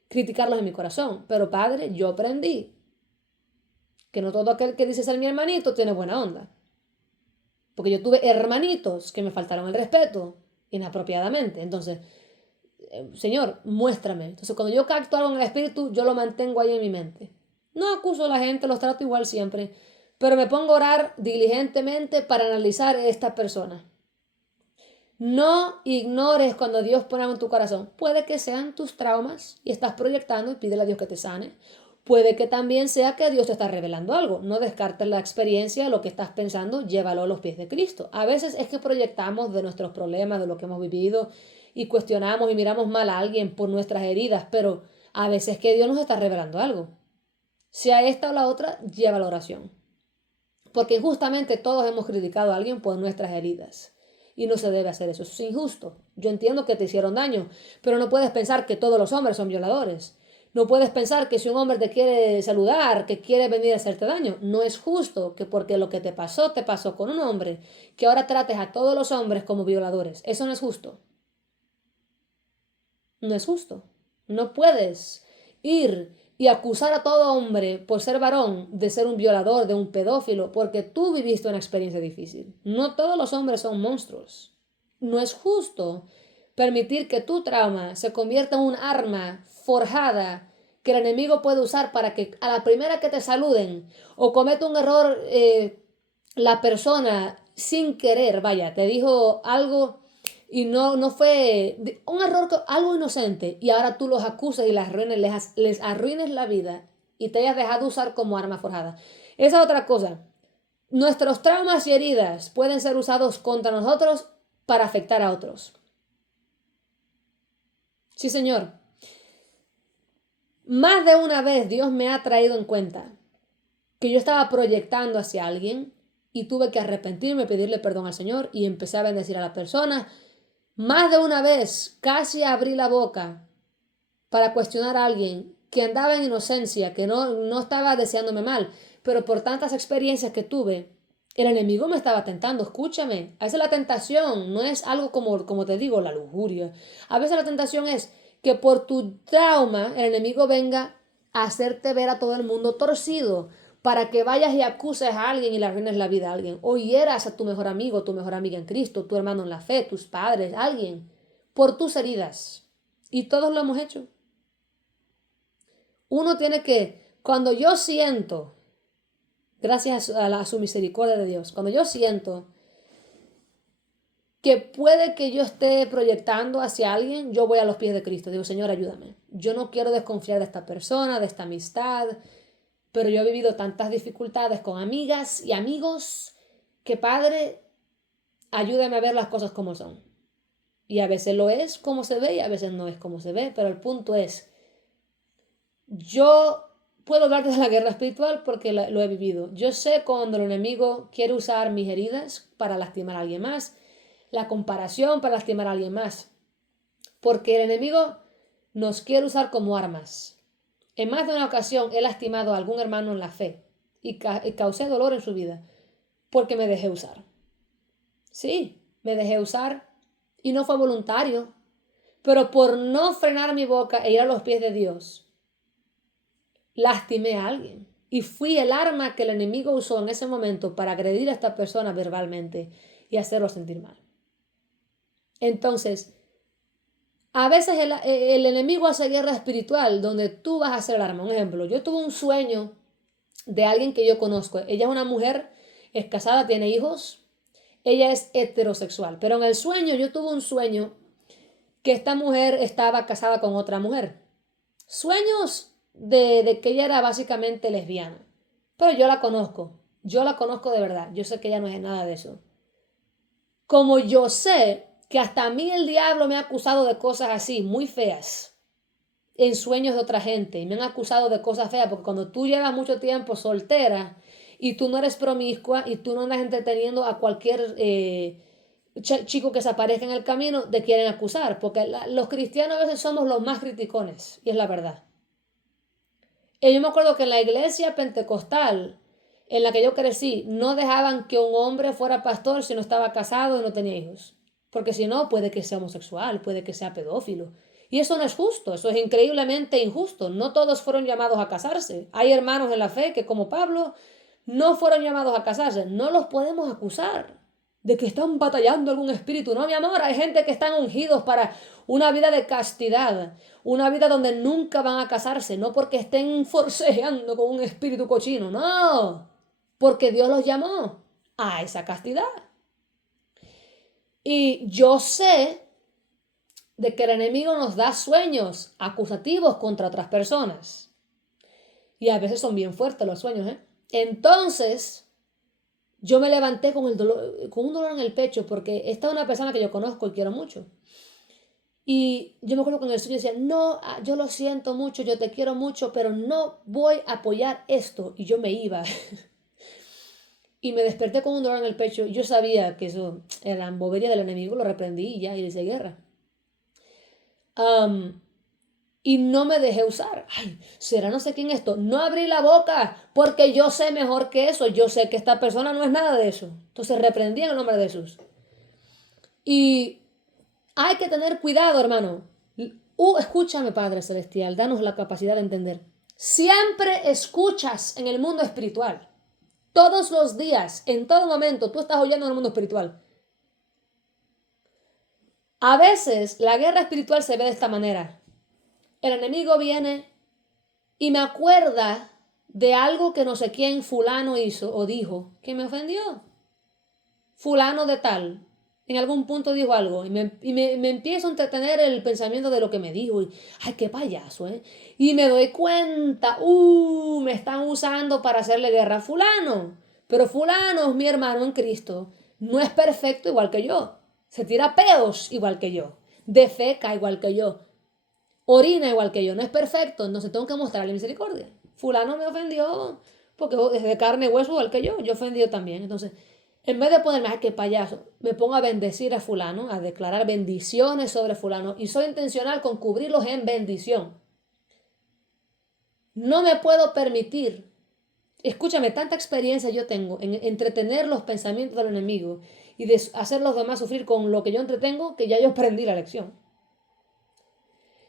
criticarlos en mi corazón. Pero Padre, yo aprendí que no todo aquel que dice ser mi hermanito tiene buena onda. Porque yo tuve hermanitos que me faltaron el respeto inapropiadamente. Entonces, Señor, muéstrame. Entonces, cuando yo capto algo en el espíritu, yo lo mantengo ahí en mi mente. No acuso a la gente, los trato igual siempre, pero me pongo a orar diligentemente para analizar a esta persona. No ignores cuando Dios pone algo en tu corazón. Puede que sean tus traumas y estás proyectando y pídele a Dios que te sane. Puede que también sea que Dios te está revelando algo. No descartes la experiencia, lo que estás pensando, llévalo a los pies de Cristo. A veces es que proyectamos de nuestros problemas, de lo que hemos vivido y cuestionamos y miramos mal a alguien por nuestras heridas, pero a veces que Dios nos está revelando algo. Sea esta o la otra, lleva la oración. Porque injustamente todos hemos criticado a alguien por nuestras heridas. Y no se debe hacer eso. Eso es injusto. Yo entiendo que te hicieron daño, pero no puedes pensar que todos los hombres son violadores. No puedes pensar que si un hombre te quiere saludar, que quiere venir a hacerte daño. No es justo que porque lo que te pasó con un hombre, que ahora trates a todos los hombres como violadores. Eso no es justo. No es justo. No puedes ir y acusar a todo hombre por ser varón de ser un violador, de un pedófilo, porque tú viviste una experiencia difícil. No todos los hombres son monstruos. No es justo permitir que tu trauma se convierta en un arma forjada que el enemigo puede usar para que a la primera que te saluden o cometa un error la persona sin querer, vaya, te dijo algo y no fue un error, algo inocente, y ahora tú los acusas y les arruines la vida y te hayas dejado usar como arma forjada. Esa es otra cosa. Nuestros traumas y heridas pueden ser usados contra nosotros para afectar a otros. Sí, señor. Más de una vez Dios me ha traído en cuenta que yo estaba proyectando hacia alguien y tuve que arrepentirme, pedirle perdón al Señor y empecé a bendecir a la persona. Más de una vez casi abrí la boca para cuestionar a alguien que andaba en inocencia, que no estaba deseándome mal, pero por tantas experiencias que tuve, el enemigo me estaba tentando. Escúchame, a veces la tentación no es algo como te digo, la lujuria. A veces la tentación es que por tu trauma el enemigo venga a hacerte ver a todo el mundo torcido para que vayas y acuses a alguien y le arruines la vida a alguien. O hieras a tu mejor amigo, tu mejor amiga en Cristo, tu hermano en la fe, tus padres, alguien, por tus heridas. Y todos lo hemos hecho. Uno tiene que, cuando yo siento, gracias a su misericordia de Dios, cuando yo siento que puede que yo esté proyectando hacia alguien, yo voy a los pies de Cristo. Digo, Señor, ayúdame. Yo no quiero desconfiar de esta persona, de esta amistad, pero yo he vivido tantas dificultades con amigas y amigos que, Padre, ayúdame a ver las cosas como son. Y a veces lo es como se ve y a veces no es como se ve, pero el punto es, yo puedo hablar de la guerra espiritual porque lo he vivido. Yo sé cuando el enemigo quiere usar mis heridas para lastimar a alguien más, la comparación para lastimar a alguien más, porque el enemigo nos quiere usar como armas. En más de una ocasión he lastimado a algún hermano en la fe y causé dolor en su vida porque me dejé usar. Sí, me dejé usar y no fue voluntario, pero por no frenar mi boca e ir a los pies de Dios, lastimé a alguien y fui el arma que el enemigo usó en ese momento para agredir a esta persona verbalmente y hacerlo sentir mal. Entonces, a veces el enemigo hace guerra espiritual donde tú vas a ser el arma. Un ejemplo, yo tuve un sueño de alguien que yo conozco. Ella es una mujer, es casada, tiene hijos, ella es heterosexual, pero en el sueño yo tuve un sueño que esta mujer estaba casada con otra mujer. Sueños de que ella era básicamente lesbiana. Pero yo la conozco de verdad, yo sé que ella no es nada de eso. Como yo sé que hasta a mí el diablo me ha acusado de cosas así, muy feas, en sueños de otra gente, y me han acusado de cosas feas, porque cuando tú llevas mucho tiempo soltera y tú no eres promiscua y tú no andas entreteniendo a cualquier chico que se aparezca en el camino, te quieren acusar, porque los cristianos a veces somos los más criticones, y es la verdad. Y yo me acuerdo que en la iglesia pentecostal en la que yo crecí, no dejaban que un hombre fuera pastor si no estaba casado y no tenía hijos. Porque si no, puede que sea homosexual, puede que sea pedófilo. Y eso no es justo, eso es increíblemente injusto. No todos fueron llamados a casarse. Hay hermanos en la fe que, como Pablo, no fueron llamados a casarse. No los podemos acusar de que están batallando algún espíritu. No, mi amor, hay gente que están ungidos para una vida de castidad, una vida donde nunca van a casarse, no porque estén forcejeando con un espíritu cochino, no, porque Dios los llamó a esa castidad. Y yo sé de que el enemigo nos da sueños acusativos contra otras personas. Y a veces son bien fuertes los sueños, ¿eh? Entonces, yo me levanté con un dolor en el pecho porque esta es una persona que yo conozco y quiero mucho. Y yo me acuerdo que en el sueño decía, no, yo lo siento mucho, yo te quiero mucho, pero no voy a apoyar esto. Y yo me iba. Y me desperté con un dolor en el pecho. Y yo sabía que eso era la bobería del enemigo, lo reprendí y ya, y le hice guerra. Y no me dejé usar. Ay, ¿será no sé quién esto? No abrí la boca porque yo sé mejor que eso. Yo sé que esta persona no es nada de eso. Entonces reprendí en el nombre de Jesús. Y hay que tener cuidado, hermano. Escúchame, Padre Celestial, danos la capacidad de entender. Siempre escuchas en el mundo espiritual. Todos los días, en todo momento, tú estás oyendo en el mundo espiritual. A veces la guerra espiritual se ve de esta manera. El enemigo viene y me acuerda de algo que no sé quién fulano hizo o dijo que me ofendió. Fulano de tal. En algún punto dijo algo y me empiezo a entretener el pensamiento de lo que me dijo. Y, ay, qué payaso, ¿eh? Y me doy cuenta, me están usando para hacerle guerra a fulano. Pero fulano es mi hermano en Cristo. No es perfecto igual que yo. Se tira peos igual que yo. Defeca igual que yo. orina igual que yo, no es perfecto, entonces tengo que mostrarle misericordia. Fulano me ofendió porque es de carne y hueso igual que yo ofendido también. Entonces, en vez de ponerme, ay, qué payaso, me pongo a bendecir a fulano, a declarar bendiciones sobre fulano y soy intencional con cubrirlos en bendición. No me puedo permitir, escúchame, tanta experiencia yo tengo en entretener los pensamientos del enemigo y de hacer los demás sufrir con lo que yo entretengo, que ya yo aprendí la lección.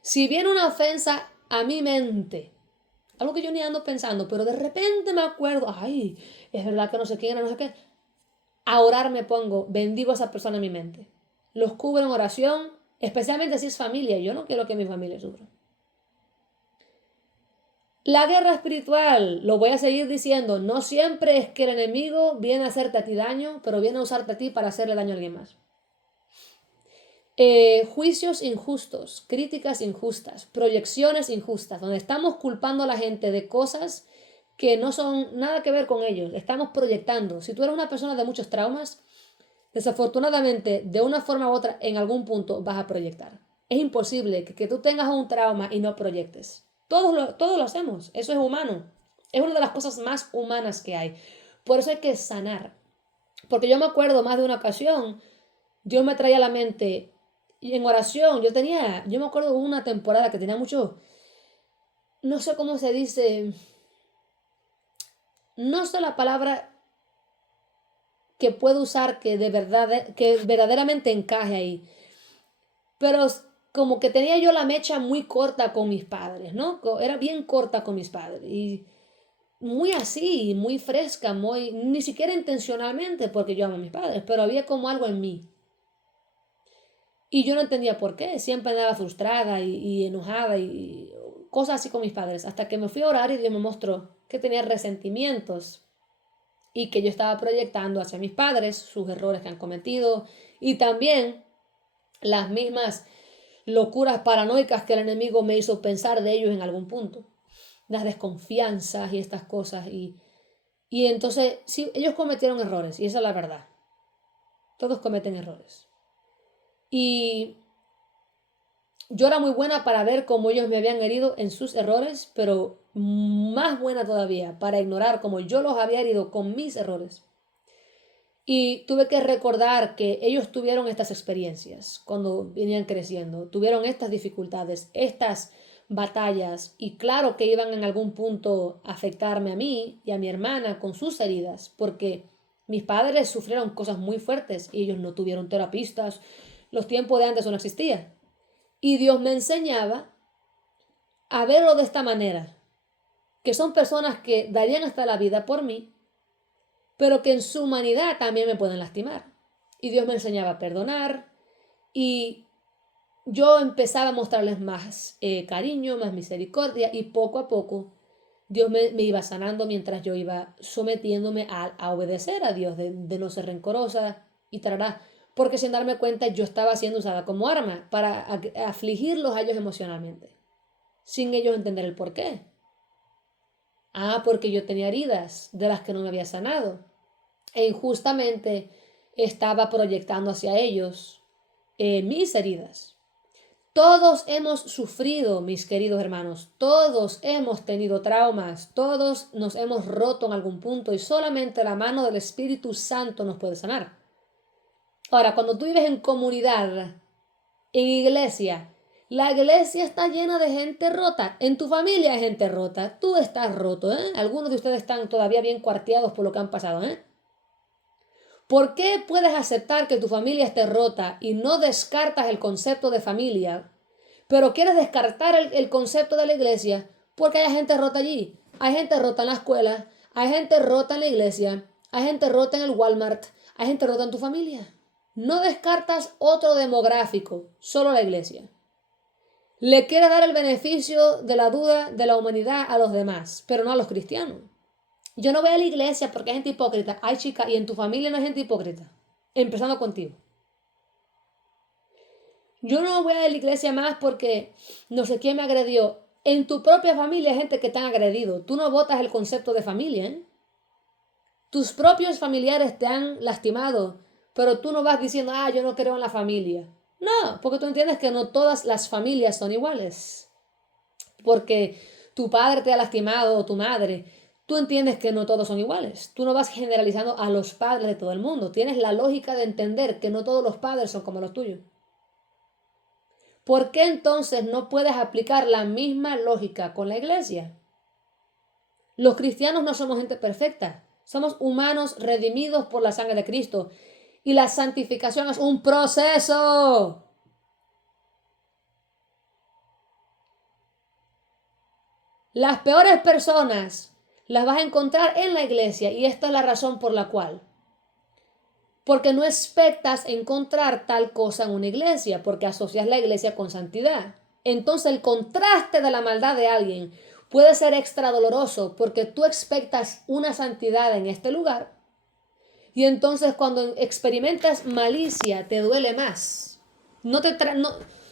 Si viene una ofensa a mi mente, algo que yo ni ando pensando, pero de repente me acuerdo, ay, es verdad que no sé quién era, no sé qué, a orar me pongo, bendigo a esa persona en mi mente. Los cubro en oración, especialmente si es familia, yo no quiero que mi familia sufra. La guerra espiritual, lo voy a seguir diciendo, no siempre es que el enemigo viene a hacerte a ti daño, pero viene a usarte a ti para hacerle daño a alguien más. Juicios injustos, críticas injustas, proyecciones injustas, donde estamos culpando a la gente de cosas que no son nada que ver con ellos. Estamos proyectando. Si tú eres una persona de muchos traumas, desafortunadamente, de una forma u otra, en algún punto vas a proyectar. Es imposible que tú tengas un trauma y no proyectes. Todos lo hacemos. Eso es humano. Es una de las cosas más humanas que hay. Por eso hay que sanar. Porque yo me acuerdo más de una ocasión, Dios me traía a la mente, y en oración, yo me acuerdo de una temporada que tenía mucho, no sé cómo se dice, no sé la palabra que puedo usar que de verdad, que verdaderamente encaje ahí. Pero como que tenía yo la mecha muy corta con mis padres, ¿no? Era bien corta con mis padres. Y muy así, muy fresca, muy, ni siquiera intencionalmente porque yo amo a mis padres, pero había como algo en mí. Y yo no entendía por qué. Siempre andaba frustrada y enojada y cosas así con mis padres. Hasta que me fui a orar y Dios me mostró que tenía resentimientos y que yo estaba proyectando hacia mis padres sus errores que han cometido y también las mismas locuras paranoicas que el enemigo me hizo pensar de ellos en algún punto. Las desconfianzas y estas cosas. Y entonces, sí, ellos cometieron errores y esa es la verdad. Todos cometen errores. Y yo era muy buena para ver cómo ellos me habían herido en sus errores, pero más buena todavía para ignorar cómo yo los había herido con mis errores. Y tuve que recordar que ellos tuvieron estas experiencias cuando venían creciendo, tuvieron estas dificultades, estas batallas, y claro que iban en algún punto a afectarme a mí y a mi hermana con sus heridas, porque mis padres sufrieron cosas muy fuertes y ellos no tuvieron terapistas, los tiempos de antes no existían. Y Dios me enseñaba a verlo de esta manera, que son personas que darían hasta la vida por mí, pero que en su humanidad también me pueden lastimar. Y Dios me enseñaba a perdonar y yo empezaba a mostrarles más cariño, más misericordia y poco a poco Dios me iba sanando mientras yo iba sometiéndome a obedecer a Dios, de no ser rencorosa y tarará. Porque sin darme cuenta yo estaba siendo usada como arma para afligirlos a ellos emocionalmente, sin ellos entender el por qué. Ah, porque yo tenía heridas de las que no me había sanado. E injustamente estaba proyectando hacia ellos mis heridas. Todos hemos sufrido, mis queridos hermanos, todos hemos tenido traumas, todos nos hemos roto en algún punto y solamente la mano del Espíritu Santo nos puede sanar. Ahora, cuando tú vives en comunidad, en iglesia, la iglesia está llena de gente rota. En tu familia hay gente rota. Tú estás roto, ¿eh? Algunos de ustedes están todavía bien cuarteados por lo que han pasado, ¿eh? ¿Por qué puedes aceptar que tu familia esté rota y no descartas el concepto de familia, pero quieres descartar el concepto de la iglesia porque hay gente rota allí? Hay gente rota en la escuela, hay gente rota en la iglesia, hay gente rota en el Walmart, hay gente rota en tu familia. No descartas otro demográfico, solo la iglesia. Le quiere dar el beneficio de la duda de la humanidad a los demás, pero no a los cristianos. Yo no voy a la iglesia porque hay gente hipócrita. Ay, chica, y en tu familia no hay gente hipócrita. Empezando contigo. Yo no voy a la iglesia más porque no sé quién me agredió. En tu propia familia hay gente que te han agredido. Tú no votas el concepto de familia, ¿eh? Tus propios familiares te han lastimado, pero tú no vas diciendo, ah, yo no creo en la familia. No, porque tú entiendes que no todas las familias son iguales. Porque tu padre te ha lastimado o tu madre, tú entiendes que no todos son iguales. Tú no vas generalizando a los padres de todo el mundo. Tienes la lógica de entender que no todos los padres son como los tuyos. ¿Por qué entonces no puedes aplicar la misma lógica con la iglesia? Los cristianos no somos gente perfecta. Somos humanos redimidos por la sangre de Cristo. Y la santificación es un proceso. Las peores personas las vas a encontrar en la iglesia y esta es la razón por la cual. Porque no expectas encontrar tal cosa en una iglesia, porque asocias la iglesia con santidad. Entonces el contraste de la maldad de alguien puede ser extra doloroso porque tú expectas una santidad en este lugar y entonces cuando experimentas malicia te duele más.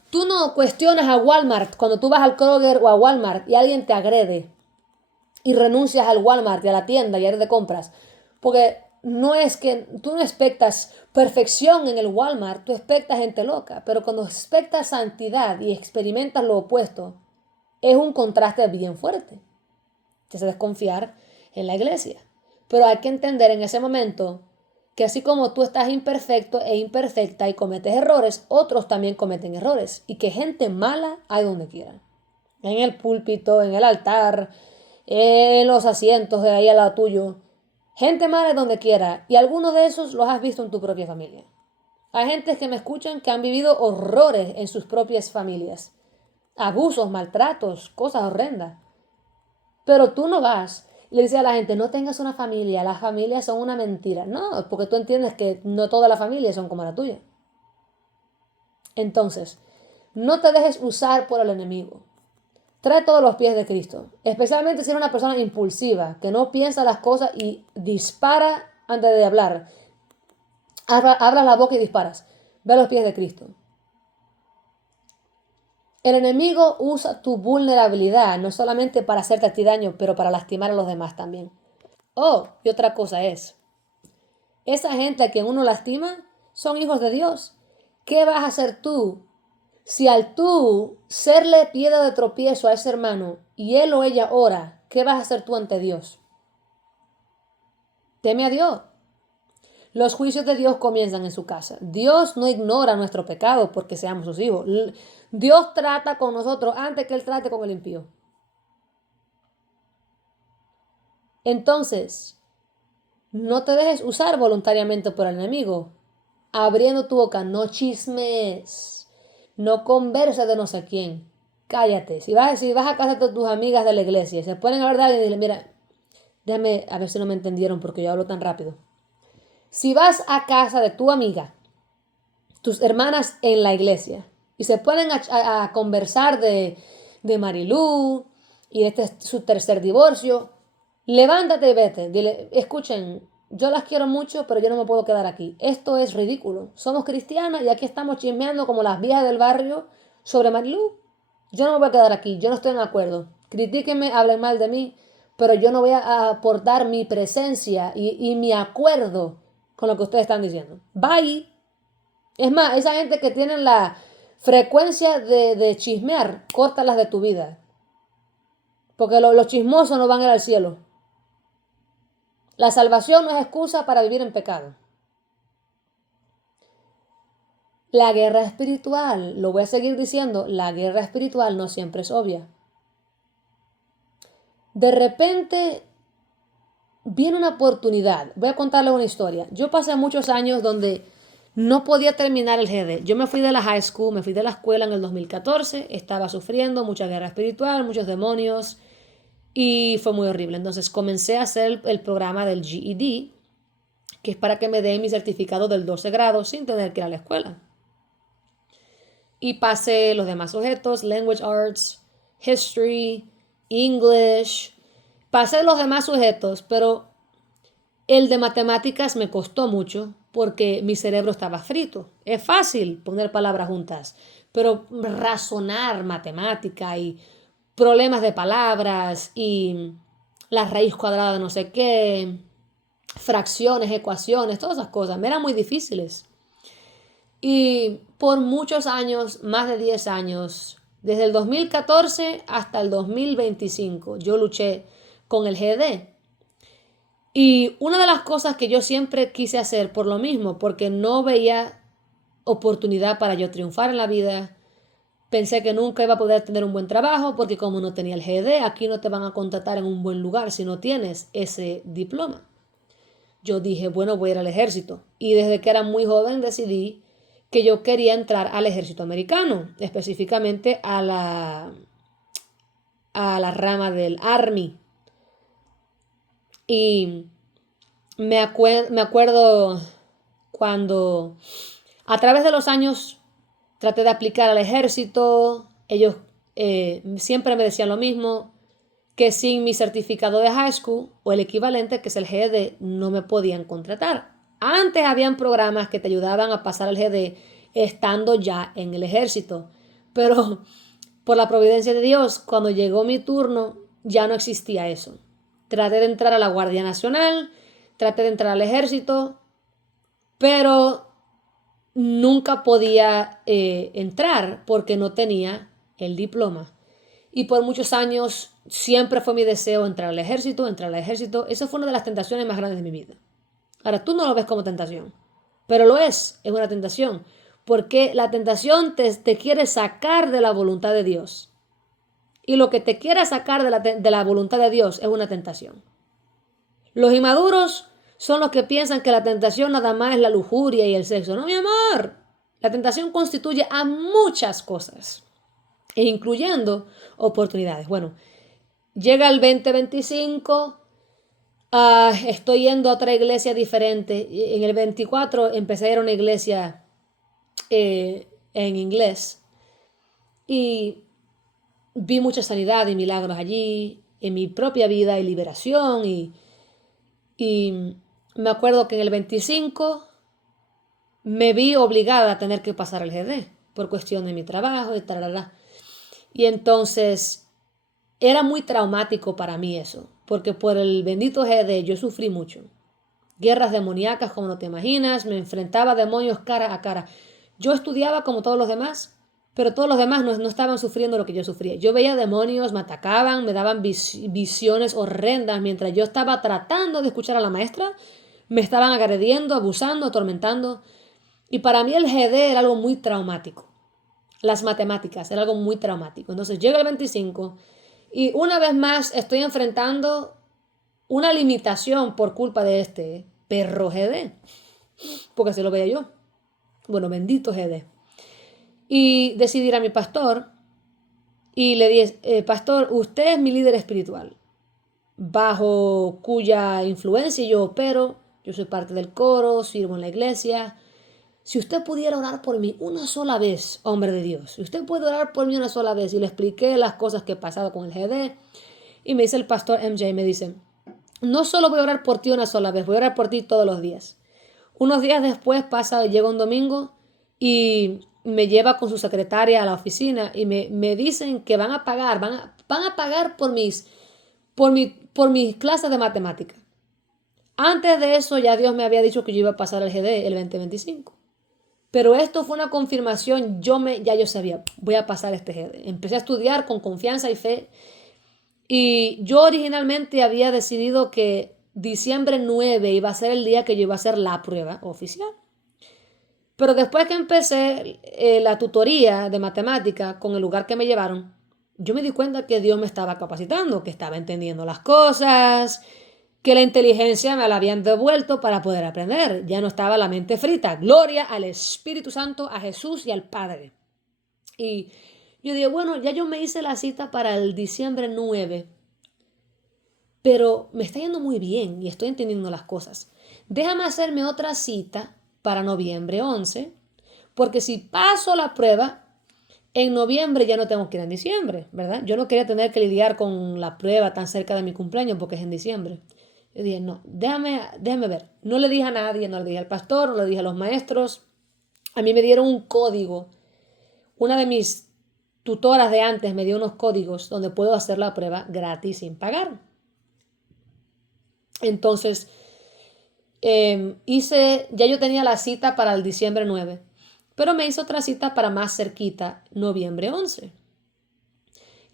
Tú no cuestionas a Walmart cuando tú vas al Kroger o a Walmart y alguien te agrede y renuncias al Walmart y a la tienda y a ir de compras. Porque no es que tú no expectas perfección en el Walmart, tú expectas gente loca. Pero cuando expectas santidad y experimentas lo opuesto, es un contraste bien fuerte. Te hace desconfiar en la iglesia. Pero hay que entender en ese momento que así como tú estás imperfecto e imperfecta y cometes errores, otros también cometen errores. Y que gente mala hay donde quiera. En el púlpito, en el altar, en los asientos de ahí al lado tuyo. Gente mala es donde quiera. Y algunos de esos los has visto en tu propia familia. Hay gente que me escuchan que han vivido horrores en sus propias familias. Abusos, maltratos, cosas horrendas. Pero tú no vas y le dices a la gente, no tengas una familia, las familias son una mentira. No, porque tú entiendes que no todas las familias son como la tuya. Entonces, no te dejes usar por el enemigo. Trae todos los pies de Cristo, especialmente si eres una persona impulsiva, que no piensa las cosas y dispara antes de hablar. Abras la boca y disparas. Ve los pies de Cristo. El enemigo usa tu vulnerabilidad, no solamente para hacerte a ti daño, pero para lastimar a los demás también. Oh, y otra cosa es, esa gente a quien uno lastima son hijos de Dios. ¿Qué vas a hacer tú si al tú serle piedra de tropiezo a ese hermano y él o ella ora, qué vas a hacer tú ante Dios? Teme a Dios. Los juicios de Dios comienzan en su casa. Dios no ignora nuestro pecado porque seamos sus hijos. Dios trata con nosotros antes que Él trate con el impío. Entonces, no te dejes usar voluntariamente por el enemigo. Abriendo tu boca, no chismes. No converses de no sé quién. Cállate. Si vas a casa de tus amigas de la iglesia y se ponen a hablar de alguien y dile, mira, déjame a ver si no me entendieron porque yo hablo tan rápido. Si vas a casa de tu amiga, tus hermanas en la iglesia, y se ponen a conversar de Marilú y de su tercer divorcio, levántate y vete. Dile, escuchen, yo las quiero mucho, pero yo no me puedo quedar aquí. Esto es ridículo. Somos cristianas y aquí estamos chismeando como las viejas del barrio sobre Marilú. Yo no me voy a quedar aquí, yo no estoy de acuerdo. Critíquenme, hablen mal de mí, pero yo no voy a aportar mi presencia y mi acuerdo con lo que ustedes están diciendo. Bye. Es más, esa gente que tiene la frecuencia de chismear, córtalas de tu vida. Porque los chismosos no van a ir al cielo. La salvación no es excusa para vivir en pecado. La guerra espiritual, lo voy a seguir diciendo, la guerra espiritual no siempre es obvia. De repente viene una oportunidad. Voy a contarles una historia. Yo pasé muchos años donde no podía terminar el GD. Yo me fui de la high school, me fui de la escuela en el 2014. Estaba sufriendo mucha guerra espiritual, muchos demonios y fue muy horrible. Entonces comencé a hacer el programa del GED, que es para que me den mi certificado del 12 grado sin tener que ir a la escuela. Y pasé los demás sujetos, Language Arts, History, English. Pasé los demás sujetos, pero el de matemáticas me costó mucho porque mi cerebro estaba frito. Es fácil poner palabras juntas, pero razonar matemática y problemas de palabras y la raíz cuadrada de no sé qué, fracciones, ecuaciones, todas esas cosas, me eran muy difíciles. Y por muchos años, más de 10 años, desde el 2014 hasta el 2025, yo luché con el GD. Y una de las cosas que yo siempre quise hacer por lo mismo, porque no veía oportunidad para yo triunfar en la vida, pensé que nunca iba a poder tener un buen trabajo, porque como no tenía el GD, aquí no te van a contratar en un buen lugar si no tienes ese diploma. Yo dije, bueno, voy a ir al ejército. Y desde que era muy joven decidí que yo quería entrar al ejército americano, específicamente a la rama del Army. Y me acuerdo cuando a través de los años traté de aplicar al ejército. Ellos siempre me decían lo mismo, que sin mi certificado de high school o el equivalente, que es el GED, no me podían contratar. Antes habían programas que te ayudaban a pasar el GED estando ya en el ejército, pero por la providencia de Dios, cuando llegó mi turno, ya no existía eso. Traté de entrar a la Guardia Nacional, traté de entrar al ejército, pero nunca podía entrar porque no tenía el diploma. Y por muchos años siempre fue mi deseo entrar al ejército, entrar al ejército. Eso fue una de las tentaciones más grandes de mi vida. Ahora, tú no lo ves como tentación, pero lo es una tentación. Porque la tentación te quiere sacar de la voluntad de Dios. Y lo que te quiere sacar de la voluntad de Dios es una tentación. Los inmaduros son los que piensan que la tentación nada más es la lujuria y el sexo. No, mi amor. La tentación constituye a muchas cosas, incluyendo oportunidades. Bueno, llega el 2025, estoy yendo a otra iglesia diferente. En el 24 empecé a ir a una iglesia en inglés y vi mucha sanidad y milagros allí, en mi propia vida y liberación. Y me acuerdo que en el 25 me vi obligada a tener que pasar el GD por cuestión de mi trabajo y tal. Y entonces era muy traumático para mí eso, porque por el bendito GD yo sufrí mucho. Guerras demoníacas como no te imaginas, me enfrentaba a demonios cara a cara. Yo estudiaba como todos los demás, pero todos los demás no estaban sufriendo lo que yo sufría. Yo veía demonios, me atacaban, me daban visiones horrendas mientras yo estaba tratando de escuchar a la maestra. Me estaban agrediendo, abusando, atormentando. Y para mí el GD era algo muy traumático. Las matemáticas era algo muy traumático. Entonces llega el 25 y una vez más estoy enfrentando una limitación por culpa de este perro GD. Porque así lo veía yo. Bueno, bendito GD. Y decidí ir a mi pastor y le dije, pastor, usted es mi líder espiritual, bajo cuya influencia yo opero. Yo soy parte del coro, sirvo en la iglesia. Si usted pudiera orar por mí una sola vez, hombre de Dios, si usted puede orar por mí una sola vez. Y le expliqué las cosas que he pasado con el GD. Y me dice el pastor MJ, me dice, no solo voy a orar por ti una sola vez, voy a orar por ti todos los días. Unos días después llega un domingo y me lleva con su secretaria a la oficina y me dicen que van a pagar, van a pagar por mis clases de matemática. Antes de eso ya Dios me había dicho que yo iba a pasar el GD el 2025. Pero esto fue una confirmación, ya yo sabía, voy a pasar este GD. Empecé a estudiar con confianza y fe. Y yo originalmente había decidido que diciembre 9 iba a ser el día que yo iba a hacer la prueba oficial. Pero después que empecé la tutoría de matemática con el lugar que me llevaron, yo me di cuenta que Dios me estaba capacitando, que estaba entendiendo las cosas, que la inteligencia me la habían devuelto para poder aprender. Ya no estaba la mente frita. Gloria al Espíritu Santo, a Jesús y al Padre. Y yo digo, bueno, ya yo me hice la cita para el diciembre 9, pero me está yendo muy bien y estoy entendiendo las cosas. Déjame hacerme otra cita para noviembre 11, porque si paso la prueba, en noviembre ya no tengo que ir en diciembre, ¿verdad? Yo no quería tener que lidiar con la prueba tan cerca de mi cumpleaños porque es en diciembre. Yo dije, no, déjame ver. No le dije a nadie, no le dije al pastor, no le dije a los maestros. A mí me dieron un código. Una de mis tutoras de antes me dio unos códigos donde puedo hacer la prueba gratis sin pagar. Entonces, ya yo tenía la cita para el diciembre 9. Pero me hizo otra cita para más cerquita, noviembre 11.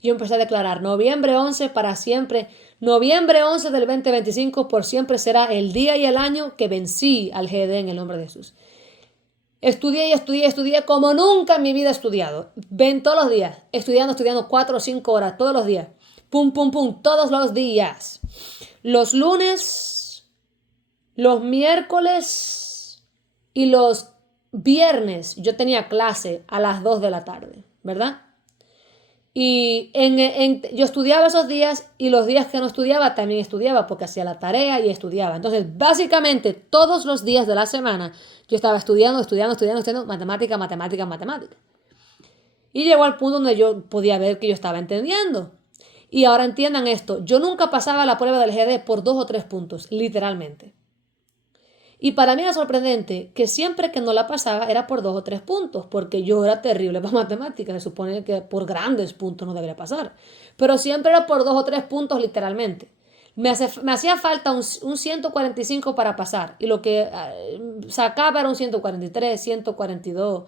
Yo empecé a declarar, noviembre 11 para siempre, noviembre 11 del 2025 por siempre será el día y el año que vencí al GD en el nombre de Jesús. Estudié y estudié como nunca en mi vida he estudiado. Ven todos los días, estudiando 4 o 5 horas, todos los días. Pum, pum, pum, todos los días. Los lunes, los miércoles y los viernes yo tenía clase a las 2 de la tarde, ¿verdad? Y yo estudiaba esos días y los días que no estudiaba también estudiaba porque hacía la tarea y estudiaba. Entonces, básicamente, todos los días de la semana yo estaba estudiando, matemática. Y llegó al punto donde yo podía ver que yo estaba entendiendo. Y ahora entiendan esto, yo nunca pasaba la prueba del GD por 2 o 3 puntos, literalmente. Y para mí era sorprendente que siempre que no la pasaba era por 2 o 3 puntos, porque yo era terrible para matemáticas, se supone que por grandes puntos no debería pasar, pero siempre era por 2 o 3 puntos literalmente. Me hacía falta un 145 para pasar y lo que sacaba era un 143, 142,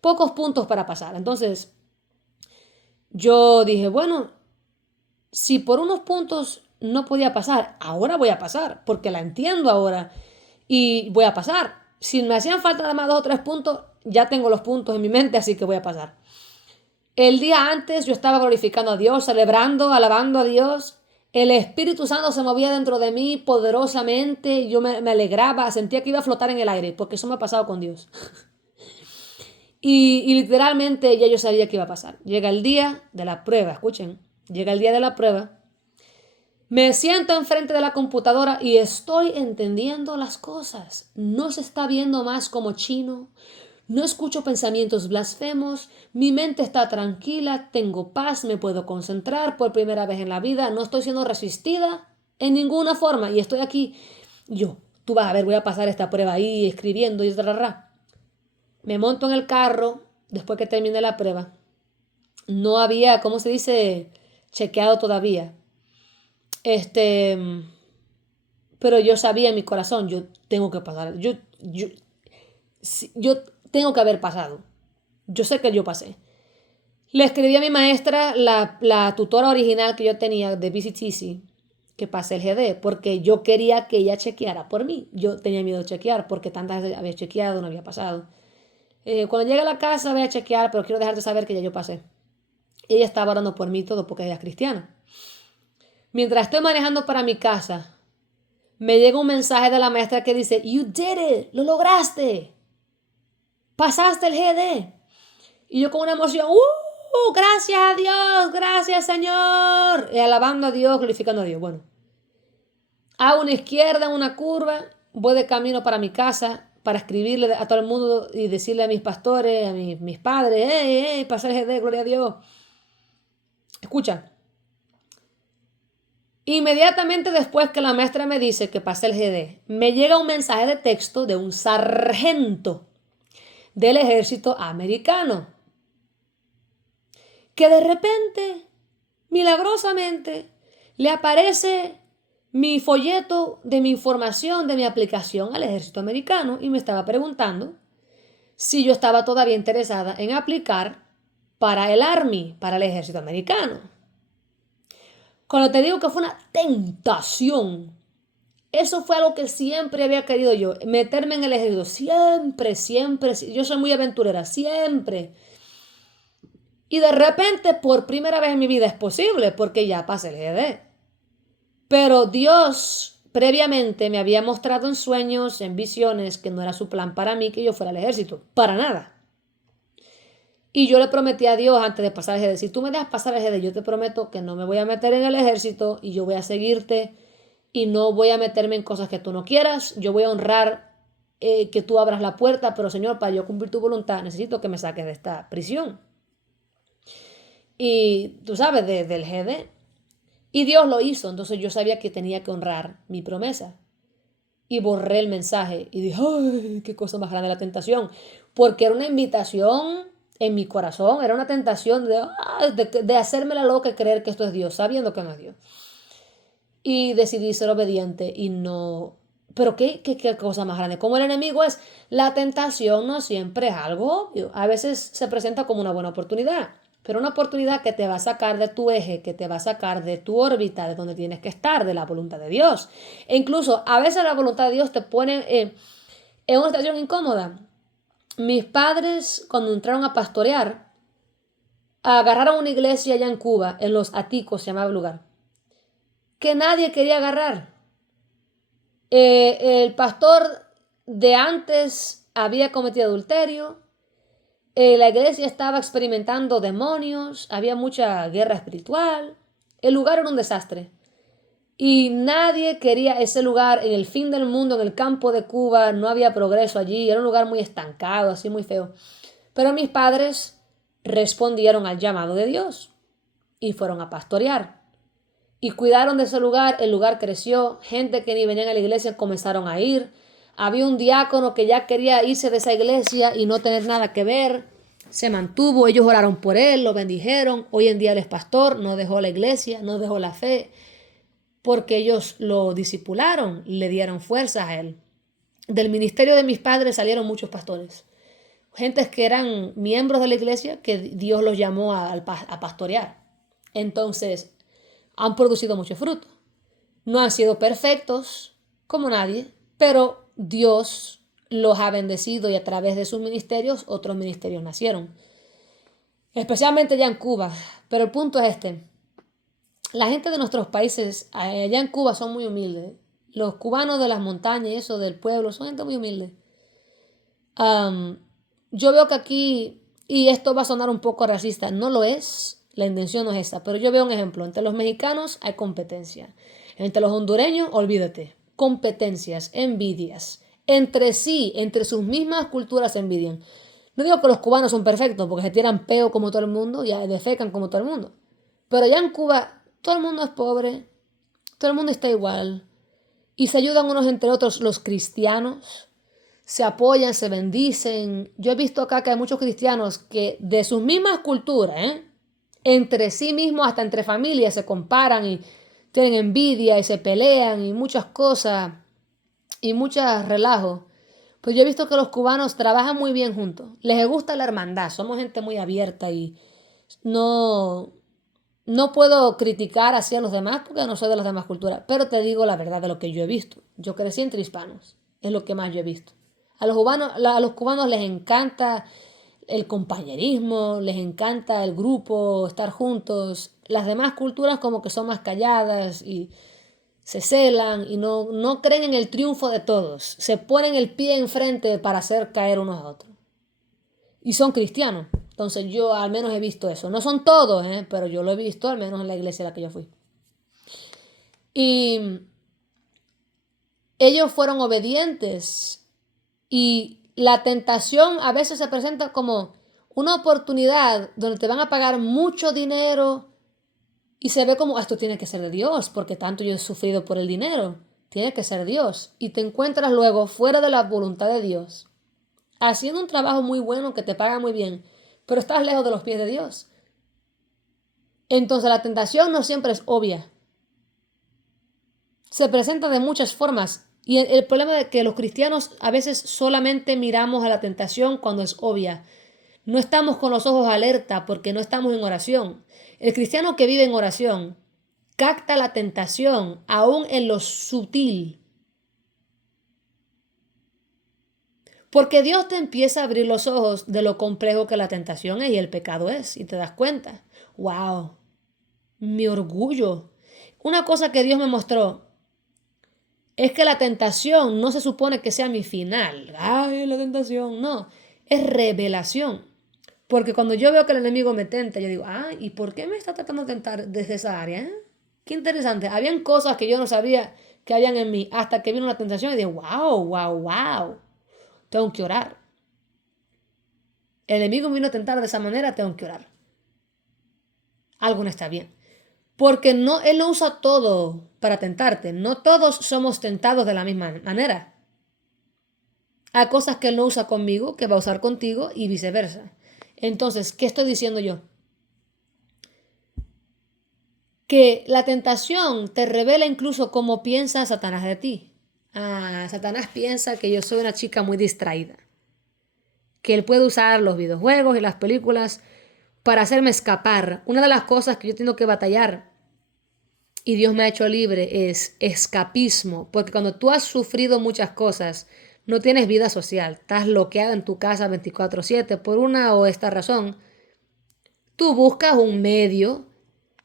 pocos puntos para pasar. Entonces yo dije, bueno, si por unos puntos no podía pasar, ahora voy a pasar, porque la entiendo ahora y voy a pasar. Si me hacían falta nada más 2 o 3 puntos, ya tengo los puntos en mi mente, así que voy a pasar. El día antes yo estaba glorificando a Dios, celebrando, alabando a Dios. El Espíritu Santo se movía dentro de mí poderosamente. Yo me alegraba, sentía que iba a flotar en el aire, porque eso me ha pasado con Dios. Y literalmente ya yo sabía que iba a pasar. Llega el día de la prueba, escuchen. Llega el día de la prueba. Me siento enfrente de la computadora y estoy entendiendo las cosas. No se está viendo más como chino. No escucho pensamientos blasfemos. Mi mente está tranquila. Tengo paz. Me puedo concentrar por primera vez en la vida. No estoy siendo resistida en ninguna forma. Y estoy aquí. Tú vas a ver, voy a pasar esta prueba ahí escribiendo y Me monto en el carro después que terminé la prueba. No había, ¿cómo se dice? Chequeado todavía. Este, pero yo sabía en mi corazón, yo tengo que pasar, yo tengo que haber pasado. Yo sé que yo pasé. Le escribí a mi maestra, la tutora original que yo tenía de BCTC, que pasé el GD, porque yo quería que ella chequeara por mí. Yo tenía miedo de chequear, porque tantas veces había chequeado, no había pasado. Cuando llegue a la casa voy a chequear, pero quiero dejarte saber que ya yo pasé. Ella estaba orando por mí todo porque ella es cristiana. Mientras estoy manejando para mi casa, me llega un mensaje de la maestra que dice, "You did it, lo lograste, pasaste el GD". Y yo con una emoción, gracias a Dios, gracias Señor. Y alabando a Dios, glorificando a Dios. Bueno, a una izquierda, una curva, voy de camino para mi casa para escribirle a todo el mundo y decirle a mis pastores, a mis padres, hey, pasé el GD, gloria a Dios. Escucha. Inmediatamente después que la maestra me dice que pasé el GD, me llega un mensaje de texto de un sargento del ejército americano que de repente, milagrosamente, le aparece mi folleto de mi información de mi aplicación al ejército americano y me estaba preguntando si yo estaba todavía interesada en aplicar para el Army, para el ejército americano. Cuando te digo que fue una tentación, eso fue algo que siempre había querido yo, meterme en el ejército, siempre, yo soy muy aventurera, siempre. Y de repente, por primera vez en mi vida es posible, porque ya pasé el GD. Pero Dios previamente me había mostrado en sueños, en visiones, que no era su plan para mí que yo fuera al ejército, para nada. Y yo le prometí a Dios antes de pasar el GD, si tú me dejas pasar el GD, yo te prometo que no me voy a meter en el ejército y yo voy a seguirte y no voy a meterme en cosas que tú no quieras. Yo voy a honrar que tú abras la puerta, pero Señor, para yo cumplir tu voluntad, necesito que me saques de esta prisión. Y tú sabes, del GD. Y Dios lo hizo, entonces yo sabía que tenía que honrar mi promesa. Y borré el mensaje y dije, ¡ay, qué cosa más grande la tentación! Porque era una invitación en mi corazón, era una tentación de hacerme la loca y creer que esto es Dios, sabiendo que no es Dios. Y decidí ser obediente y no Pero qué cosa más grande. Como el enemigo es, la tentación no siempre es algo obvio. A veces se presenta como una buena oportunidad, pero una oportunidad que te va a sacar de tu eje, que te va a sacar de tu órbita, de donde tienes que estar, de la voluntad de Dios. E incluso a veces la voluntad de Dios te pone en una situación incómoda. Mis padres, cuando entraron a pastorear, agarraron una iglesia allá en Cuba, en Los Aticos se llamaba el lugar, que nadie quería agarrar. El pastor de antes había cometido adulterio, la iglesia estaba experimentando demonios, había mucha guerra espiritual, el lugar era un desastre. Y nadie quería ese lugar en el fin del mundo, en el campo de Cuba, no había progreso allí, era un lugar muy estancado, así muy feo. Pero mis padres respondieron al llamado de Dios y fueron a pastorear. Y cuidaron de ese lugar, el lugar creció, gente que ni venían a la iglesia comenzaron a ir. Había un diácono que ya quería irse de esa iglesia y no tener nada que ver. Se mantuvo, ellos oraron por él, lo bendijeron. Hoy en día él es pastor, no dejó la iglesia, no dejó la fe, porque ellos lo discipularon, le dieron fuerzas a él. Del ministerio de mis padres salieron muchos pastores, gentes que eran miembros de la iglesia que Dios los llamó a pastorear. Entonces, han producido mucho fruto. No han sido perfectos, como nadie, pero Dios los ha bendecido y a través de sus ministerios otros ministerios nacieron. Especialmente ya en Cuba. Pero el punto es este. La gente de nuestros países allá en Cuba son muy humildes. Los cubanos de las montañas y eso del pueblo son gente muy humilde. Um, yo veo que aquí, y esto va a sonar un poco racista, no lo es, la intención no es esa, pero yo veo un ejemplo. Entre los mexicanos hay competencia. Entre los hondureños, olvídate. Competencias, envidias. Entre sí, entre sus mismas culturas se envidian. No digo que los cubanos son perfectos porque se tiran peo como todo el mundo y defecan como todo el mundo. Pero allá en Cuba todo el mundo es pobre, todo el mundo está igual. Y se ayudan unos entre otros los cristianos. Se apoyan, se bendicen. Yo he visto acá que hay muchos cristianos que de sus mismas culturas, entre sí mismos, hasta entre familias, se comparan y tienen envidia y se pelean y muchas cosas y muchas relajos. Pues yo he visto que los cubanos trabajan muy bien juntos. Les gusta la hermandad. Somos gente muy abierta y no, no puedo criticar así a los demás porque no soy de las demás culturas. Pero te digo la verdad de lo que yo he visto. Yo crecí entre hispanos. Es lo que más yo he visto. A los cubanos les encanta el compañerismo, les encanta el grupo, estar juntos. Las demás culturas como que son más calladas y se celan y no creen en el triunfo de todos. Se ponen el pie enfrente para hacer caer unos a otros. Y son cristianos. Entonces yo al menos he visto eso. No son todos, pero yo lo he visto al menos en la iglesia a la que yo fui. Y ellos fueron obedientes. Y la tentación a veces se presenta como una oportunidad donde te van a pagar mucho dinero y se ve como esto tiene que ser de Dios, porque tanto yo he sufrido por el dinero. Tiene que ser Dios. Y te encuentras luego fuera de la voluntad de Dios, haciendo un trabajo muy bueno que te paga muy bien, pero estás lejos de los pies de Dios. Entonces la tentación no siempre es obvia. Se presenta de muchas formas. Y el problema es que los cristianos a veces solamente miramos a la tentación cuando es obvia. No estamos con los ojos alerta porque no estamos en oración. El cristiano que vive en oración capta la tentación aún en lo sutil. Porque Dios te empieza a abrir los ojos de lo complejo que la tentación es y el pecado es. Y te das cuenta. ¡Wow! Mi orgullo. Una cosa que Dios me mostró es que la tentación no se supone que sea mi final. ¡Ay, la tentación! No. Es revelación. Porque cuando yo veo que el enemigo me tenta, yo digo, ¿y por qué me está tratando de tentar desde esa área? Qué interesante. Habían cosas que yo no sabía que habían en mí hasta que vino la tentación y dije, wow, wow, wow. Tengo que orar. El enemigo me vino a tentar de esa manera, tengo que orar. Algo no está bien. Porque él no usa todo para tentarte. No todos somos tentados de la misma manera. Hay cosas que él no usa conmigo, que va a usar contigo y viceversa. Entonces, ¿qué estoy diciendo yo? Que la tentación te revela incluso cómo piensa Satanás de ti. Satanás piensa que yo soy una chica muy distraída, que él puede usar los videojuegos y las películas para hacerme escapar. Una de las cosas que yo tengo que batallar y Dios me ha hecho libre es escapismo, porque cuando tú has sufrido muchas cosas, no tienes vida social, estás bloqueada en tu casa 24/7 por una o esta razón, tú buscas un medio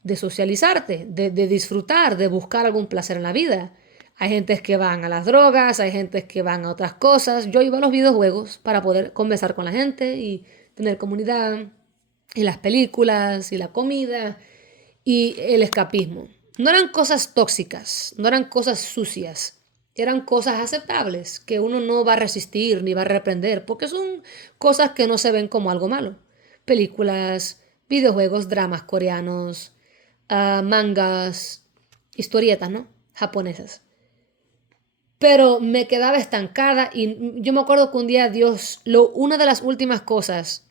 de socializarte, de disfrutar, de buscar algún placer en la vida. Hay gentes que van a las drogas, hay gentes que van a otras cosas. Yo iba a los videojuegos para poder conversar con la gente y tener comunidad, y las películas, y la comida, y el escapismo. No eran cosas tóxicas, no eran cosas sucias, eran cosas aceptables que uno no va a resistir ni va a reprender, porque son cosas que no se ven como algo malo. Películas, videojuegos, dramas coreanos, mangas, historietas, ¿no? Japonesas. Pero me quedaba estancada y yo me acuerdo que un día Dios, una de las últimas cosas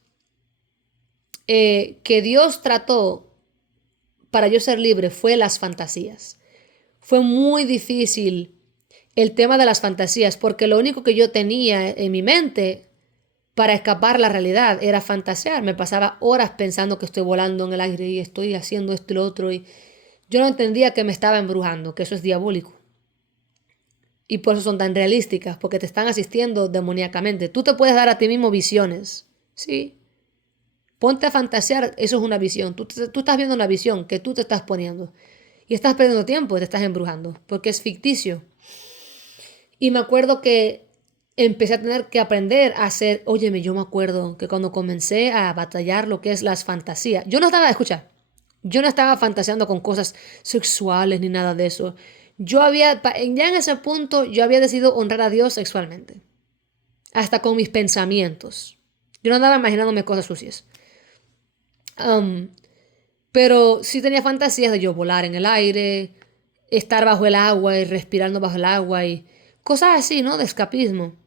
que Dios trató para yo ser libre fue las fantasías. Fue muy difícil el tema de las fantasías porque lo único que yo tenía en mi mente para escapar la realidad era fantasear. Me pasaba horas pensando que estoy volando en el aire y estoy haciendo esto y lo otro y yo no entendía que me estaba embrujando, que eso es diabólico. Y por eso son tan realísticas, porque te están asistiendo demoníacamente. Tú te puedes dar a ti mismo visiones, ¿sí? Ponte a fantasear, eso es una visión. Tú estás viendo una visión que tú te estás poniendo. Y estás perdiendo tiempo y te estás embrujando, porque es ficticio. Y me acuerdo que empecé a tener que aprender a hacer, óyeme, yo me acuerdo que cuando comencé a batallar lo que es las fantasías, yo no estaba fantaseando con cosas sexuales ni nada de eso. Ya en ese punto, yo había decidido honrar a Dios sexualmente, hasta con mis pensamientos. Yo no andaba imaginándome cosas sucias. Um, pero sí tenía fantasías de yo volar en el aire, estar bajo el agua y respirando bajo el agua y cosas así, ¿no? De escapismo.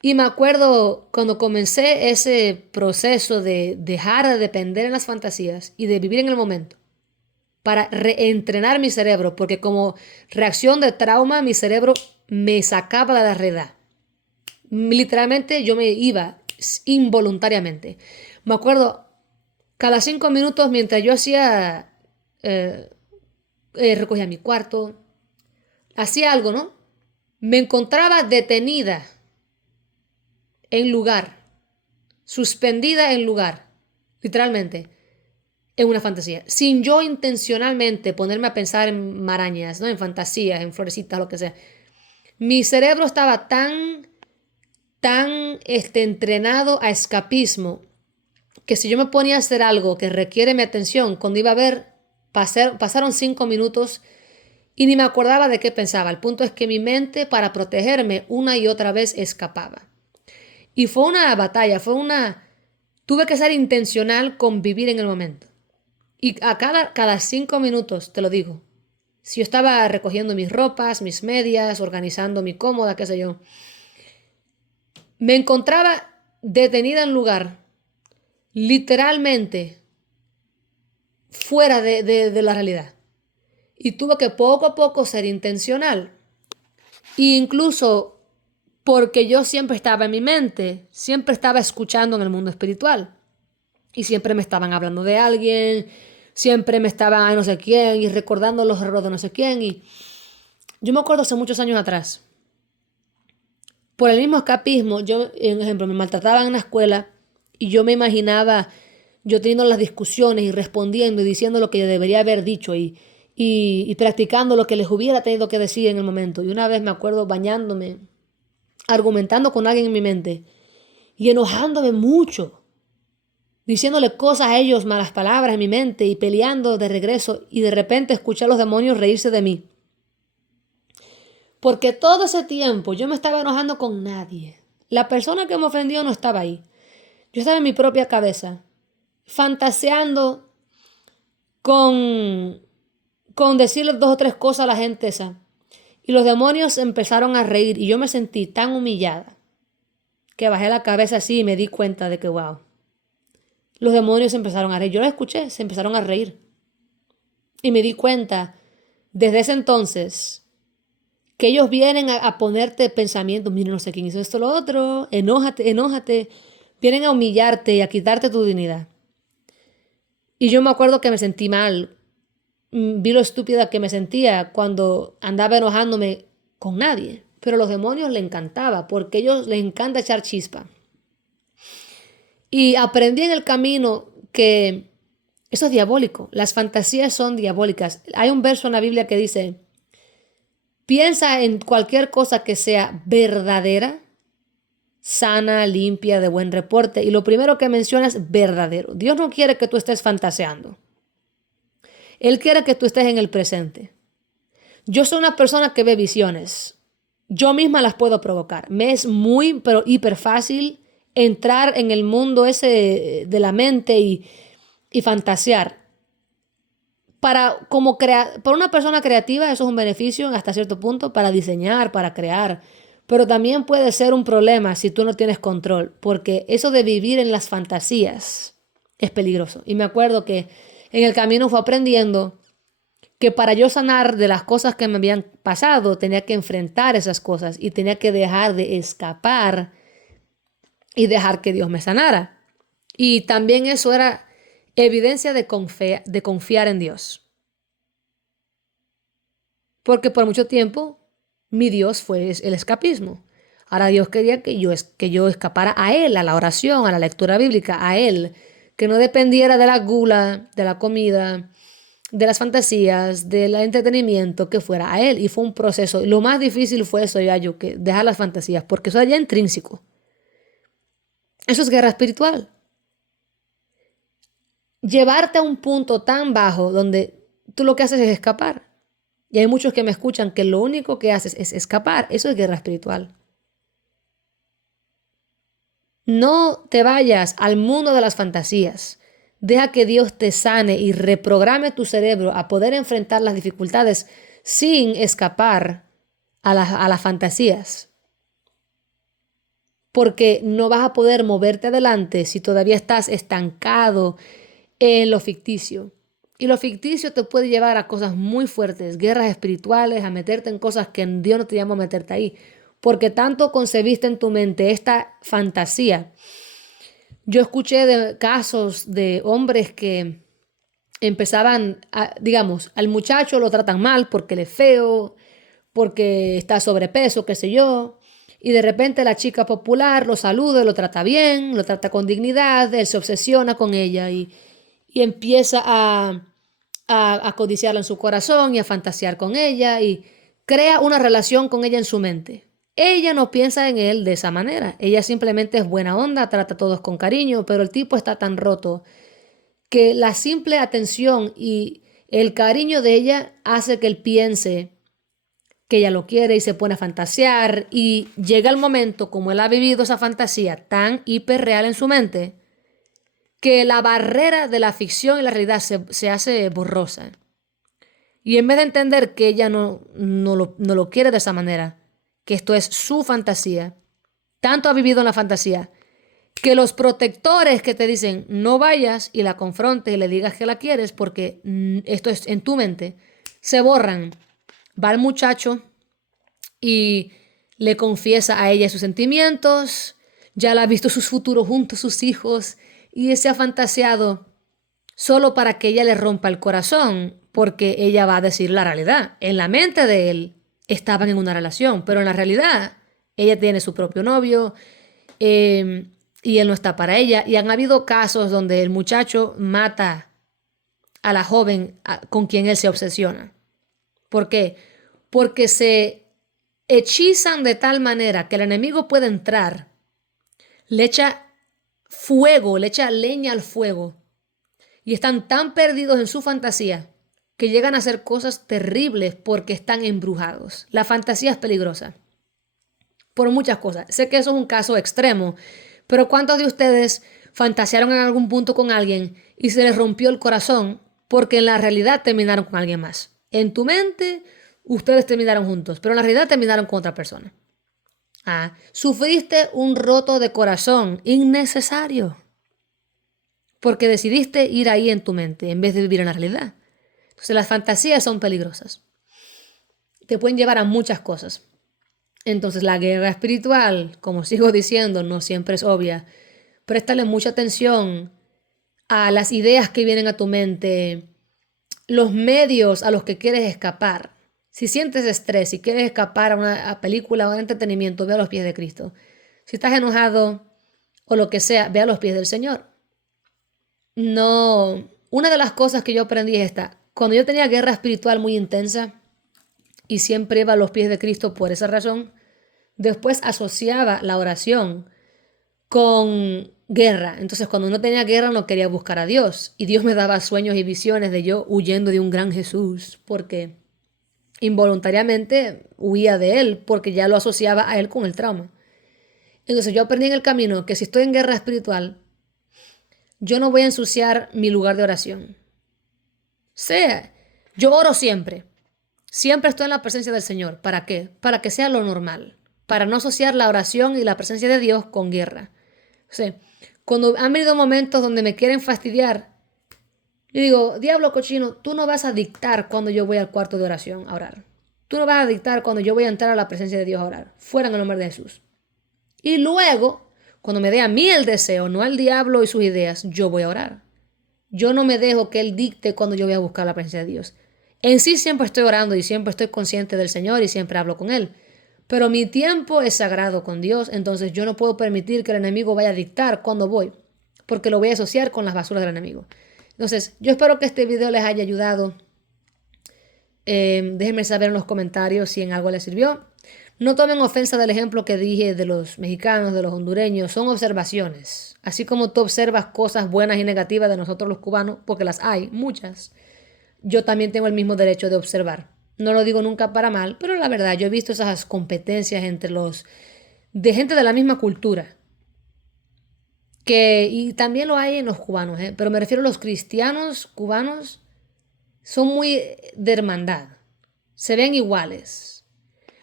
Y me acuerdo cuando comencé ese proceso de dejar de depender en las fantasías y de vivir en el momento para reentrenar mi cerebro, porque como reacción de trauma mi cerebro me sacaba de la realidad. Literalmente yo me iba involuntariamente. Me acuerdo cada 5 minutos mientras yo hacía, eh, recogía mi cuarto, hacía algo, ¿no? Me encontraba detenida en lugar, suspendida en lugar, literalmente, en una fantasía, sin yo intencionalmente ponerme a pensar en marañas, ¿no? En fantasías, en florecitas, lo que sea. Mi cerebro estaba tan entrenado a escapismo que si yo me ponía a hacer algo que requiere mi atención, cuando iba a ver, pasaron 5 minutos y ni me acordaba de qué pensaba. El punto es que mi mente, para protegerme, una y otra vez escapaba. Y fue una batalla, tuve que ser intencional con vivir en el momento. Y a cada 5 minutos, te lo digo, si yo estaba recogiendo mis ropas, mis medias, organizando mi cómoda, qué sé yo, me encontraba detenida en lugar, literalmente fuera de la realidad. Y tuve que poco a poco ser intencional. E incluso porque yo siempre estaba en mi mente, siempre estaba escuchando en el mundo espiritual. Y siempre me estaban hablando de alguien, siempre me estaban a no sé quién y recordando los errores de no sé quién. Y yo me acuerdo hace muchos años atrás, por el mismo escapismo, yo, en ejemplo, me maltrataban en la escuela y yo me imaginaba yo teniendo las discusiones y respondiendo y diciendo lo que debería haber dicho y practicando lo que les hubiera tenido que decir en el momento. Y una vez me acuerdo bañándome, argumentando con alguien en mi mente y enojándome mucho, diciéndole cosas a ellos, malas palabras en mi mente y peleando de regreso y de repente escuché a los demonios reírse de mí. Porque todo ese tiempo yo me estaba enojando con nadie. La persona que me ofendió no estaba ahí. Yo estaba en mi propia cabeza, fantaseando con, con decirle 2 o 3 cosas a la gente esa. Y los demonios empezaron a reír y yo me sentí tan humillada que bajé la cabeza así y me di cuenta de que, wow, los demonios empezaron a reír. Yo lo escuché, se empezaron a reír. Y me di cuenta desde ese entonces que ellos vienen a ponerte pensamientos, mira, no sé quién hizo esto, lo otro, enójate, enójate, vienen a humillarte y a quitarte tu dignidad. Y yo me acuerdo que me sentí mal, vi lo estúpida que me sentía cuando andaba enojándome con nadie, pero a los demonios les encantaba, porque a ellos les encanta echar chispa. Y aprendí en el camino que eso es diabólico, las fantasías son diabólicas. Hay un verso en la Biblia que dice, piensa en cualquier cosa que sea verdadera, sana, limpia, de buen reporte. Y lo primero que menciona es verdadero. Dios no quiere que tú estés fantaseando. Él quiere que tú estés en el presente. Yo soy una persona que ve visiones. Yo misma las puedo provocar. Me es muy, pero hiper fácil entrar en el mundo ese de la mente y fantasear. Para una persona creativa eso es un beneficio hasta cierto punto para diseñar, para crear. Pero también puede ser un problema si tú no tienes control, porque eso de vivir en las fantasías es peligroso. Y me acuerdo que en el camino fue aprendiendo que para yo sanar de las cosas que me habían pasado, tenía que enfrentar esas cosas y tenía que dejar de escapar y dejar que Dios me sanara. Y también eso era evidencia de confiar en Dios. Porque por mucho tiempo mi Dios fue el escapismo. Ahora Dios quería que yo escapara a Él, a la oración, a la lectura bíblica, a Él, que no dependiera de la gula, de la comida, de las fantasías, del entretenimiento, que fuera a Él. Y fue un proceso. Lo más difícil fue eso, ya yo, que dejar las fantasías, porque eso es ya intrínseco. Eso es guerra espiritual. Llevarte a un punto tan bajo donde tú lo que haces es escapar. Y hay muchos que me escuchan que lo único que haces es escapar. Eso es guerra espiritual. No te vayas al mundo de las fantasías. Deja que Dios te sane y reprograme tu cerebro a poder enfrentar las dificultades sin escapar a las fantasías. Porque no vas a poder moverte adelante si todavía estás estancado en lo ficticio. Y lo ficticio te puede llevar a cosas muy fuertes, guerras espirituales, a meterte en cosas que Dios no te llamó a meterte ahí. Porque tanto concebiste en tu mente esta fantasía. Yo escuché de casos de hombres que digamos, al muchacho lo tratan mal porque él es feo, porque está sobrepeso, qué sé yo. Y de repente la chica popular lo saluda, lo trata bien, lo trata con dignidad, él se obsesiona con ella y empieza a codiciarla en su corazón y a fantasear con ella y crea una relación con ella en su mente. Ella no piensa en él de esa manera. Ella simplemente es buena onda, trata a todos con cariño, pero el tipo está tan roto que la simple atención y el cariño de ella hace que él piense que ella lo quiere y se pone a fantasear y llega el momento, como él ha vivido esa fantasía tan hiperreal en su mente, que la barrera de la ficción y la realidad se hace borrosa. Y en vez de entender que ella no lo quiere de esa manera, que esto es su fantasía, tanto ha vivido en la fantasía, que los protectores que te dicen no vayas y la confrontes y le digas que la quieres porque esto es en tu mente, se borran. Va el muchacho y le confiesa a ella sus sentimientos, ya la ha visto sus futuros juntos, sus hijos, y se ha fantaseado solo para que ella le rompa el corazón, porque ella va a decir la realidad. En la mente de él estaban en una relación, pero en la realidad ella tiene su propio novio y él no está para ella. Y han habido casos donde el muchacho mata a la joven con quien él se obsesiona. ¿Por qué? Porque se hechizan de tal manera que el enemigo puede entrar, le echa fuego, le echa leña al fuego y están tan perdidos en su fantasía que llegan a hacer cosas terribles porque están embrujados. La fantasía es peligrosa por muchas cosas. Sé que eso es un caso extremo, pero ¿cuántos de ustedes fantasearon en algún punto con alguien y se les rompió el corazón porque en la realidad terminaron con alguien más? En tu mente ustedes terminaron juntos, pero en la realidad terminaron con otra persona. Sufriste un roto de corazón innecesario porque decidiste ir ahí en tu mente en vez de vivir en la realidad. Entonces las fantasías son peligrosas. te pueden llevar a muchas cosas. Entonces la guerra espiritual, como sigo diciendo, no siempre es obvia. Préstale mucha atención a las ideas que vienen a tu mente, los medios a los que quieres escapar. Si sientes estrés, si quieres escapar a una película o a un entretenimiento, ve a los pies de Cristo. Si estás enojado o lo que sea, ve a los pies del Señor. No, una de las cosas que yo aprendí es esta. Cuando yo tenía guerra espiritual muy intensa y siempre iba a los pies de Cristo por esa razón, después asociaba la oración con guerra. Entonces, cuando uno tenía guerra, no quería buscar a Dios. Y Dios me daba sueños y visiones de yo huyendo de un gran Jesús, porque involuntariamente huía de él, porque ya lo asociaba a él con el trauma. Entonces, yo aprendí en el camino que si estoy en guerra espiritual, yo no voy a ensuciar mi lugar de oración. Sea, yo oro siempre. Siempre estoy en la presencia del Señor. ¿Para qué? Para que sea lo normal. Para no asociar la oración y la presencia de Dios con guerra. O sea, cuando han venido momentos donde me quieren fastidiar, yo digo, diablo cochino, tú no vas a dictar cuando yo voy al cuarto de oración a orar. Tú no vas a dictar cuando yo voy a entrar a la presencia de Dios a orar. Fuera en el nombre de Jesús. Y luego, cuando me dé a mí el deseo, no al diablo y sus ideas, yo voy a orar. Yo no me dejo que Él dicte cuando yo voy a buscar la presencia de Dios. En sí siempre estoy orando y siempre estoy consciente del Señor y siempre hablo con Él. Pero mi tiempo es sagrado con Dios, entonces yo no puedo permitir que el enemigo vaya a dictar cuándo voy, porque lo voy a asociar con las basuras del enemigo. Entonces, yo espero que este video les haya ayudado. Déjenme saber en los comentarios si en algo les sirvió. No tomen ofensa del ejemplo que dije de los mexicanos, de los hondureños. Son observaciones. Así como tú observas cosas buenas y negativas de nosotros los cubanos, porque las hay, muchas, yo también tengo el mismo derecho de observar. No lo digo nunca para mal, pero la verdad, yo he visto esas competencias entre de gente de la misma cultura. Y también lo hay en los cubanos, pero me refiero a los cristianos cubanos, son muy de hermandad. Se ven iguales.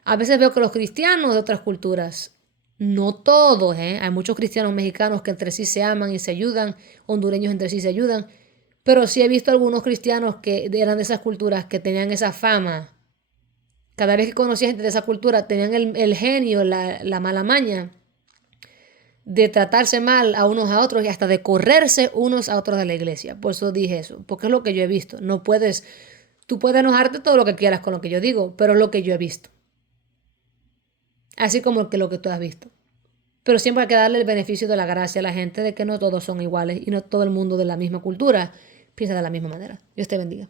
A veces veo que los cristianos de otras culturas, no todos, hay muchos cristianos mexicanos que entre sí se aman y se ayudan, hondureños entre sí se ayudan, pero sí he visto algunos cristianos que eran de esas culturas que tenían esa fama. Cada vez que conocía gente de esa cultura, tenían el genio, la mala maña de tratarse mal a unos a otros y hasta de correrse unos a otros de la iglesia. Por eso dije eso, porque es lo que yo he visto. Tú puedes enojarte todo lo que quieras con lo que yo digo, pero es lo que yo he visto. Así como lo que tú has visto. Pero siempre hay que darle el beneficio de la gracia a la gente de que no todos son iguales y no todo el mundo de la misma cultura piensa de la misma manera. Dios te bendiga.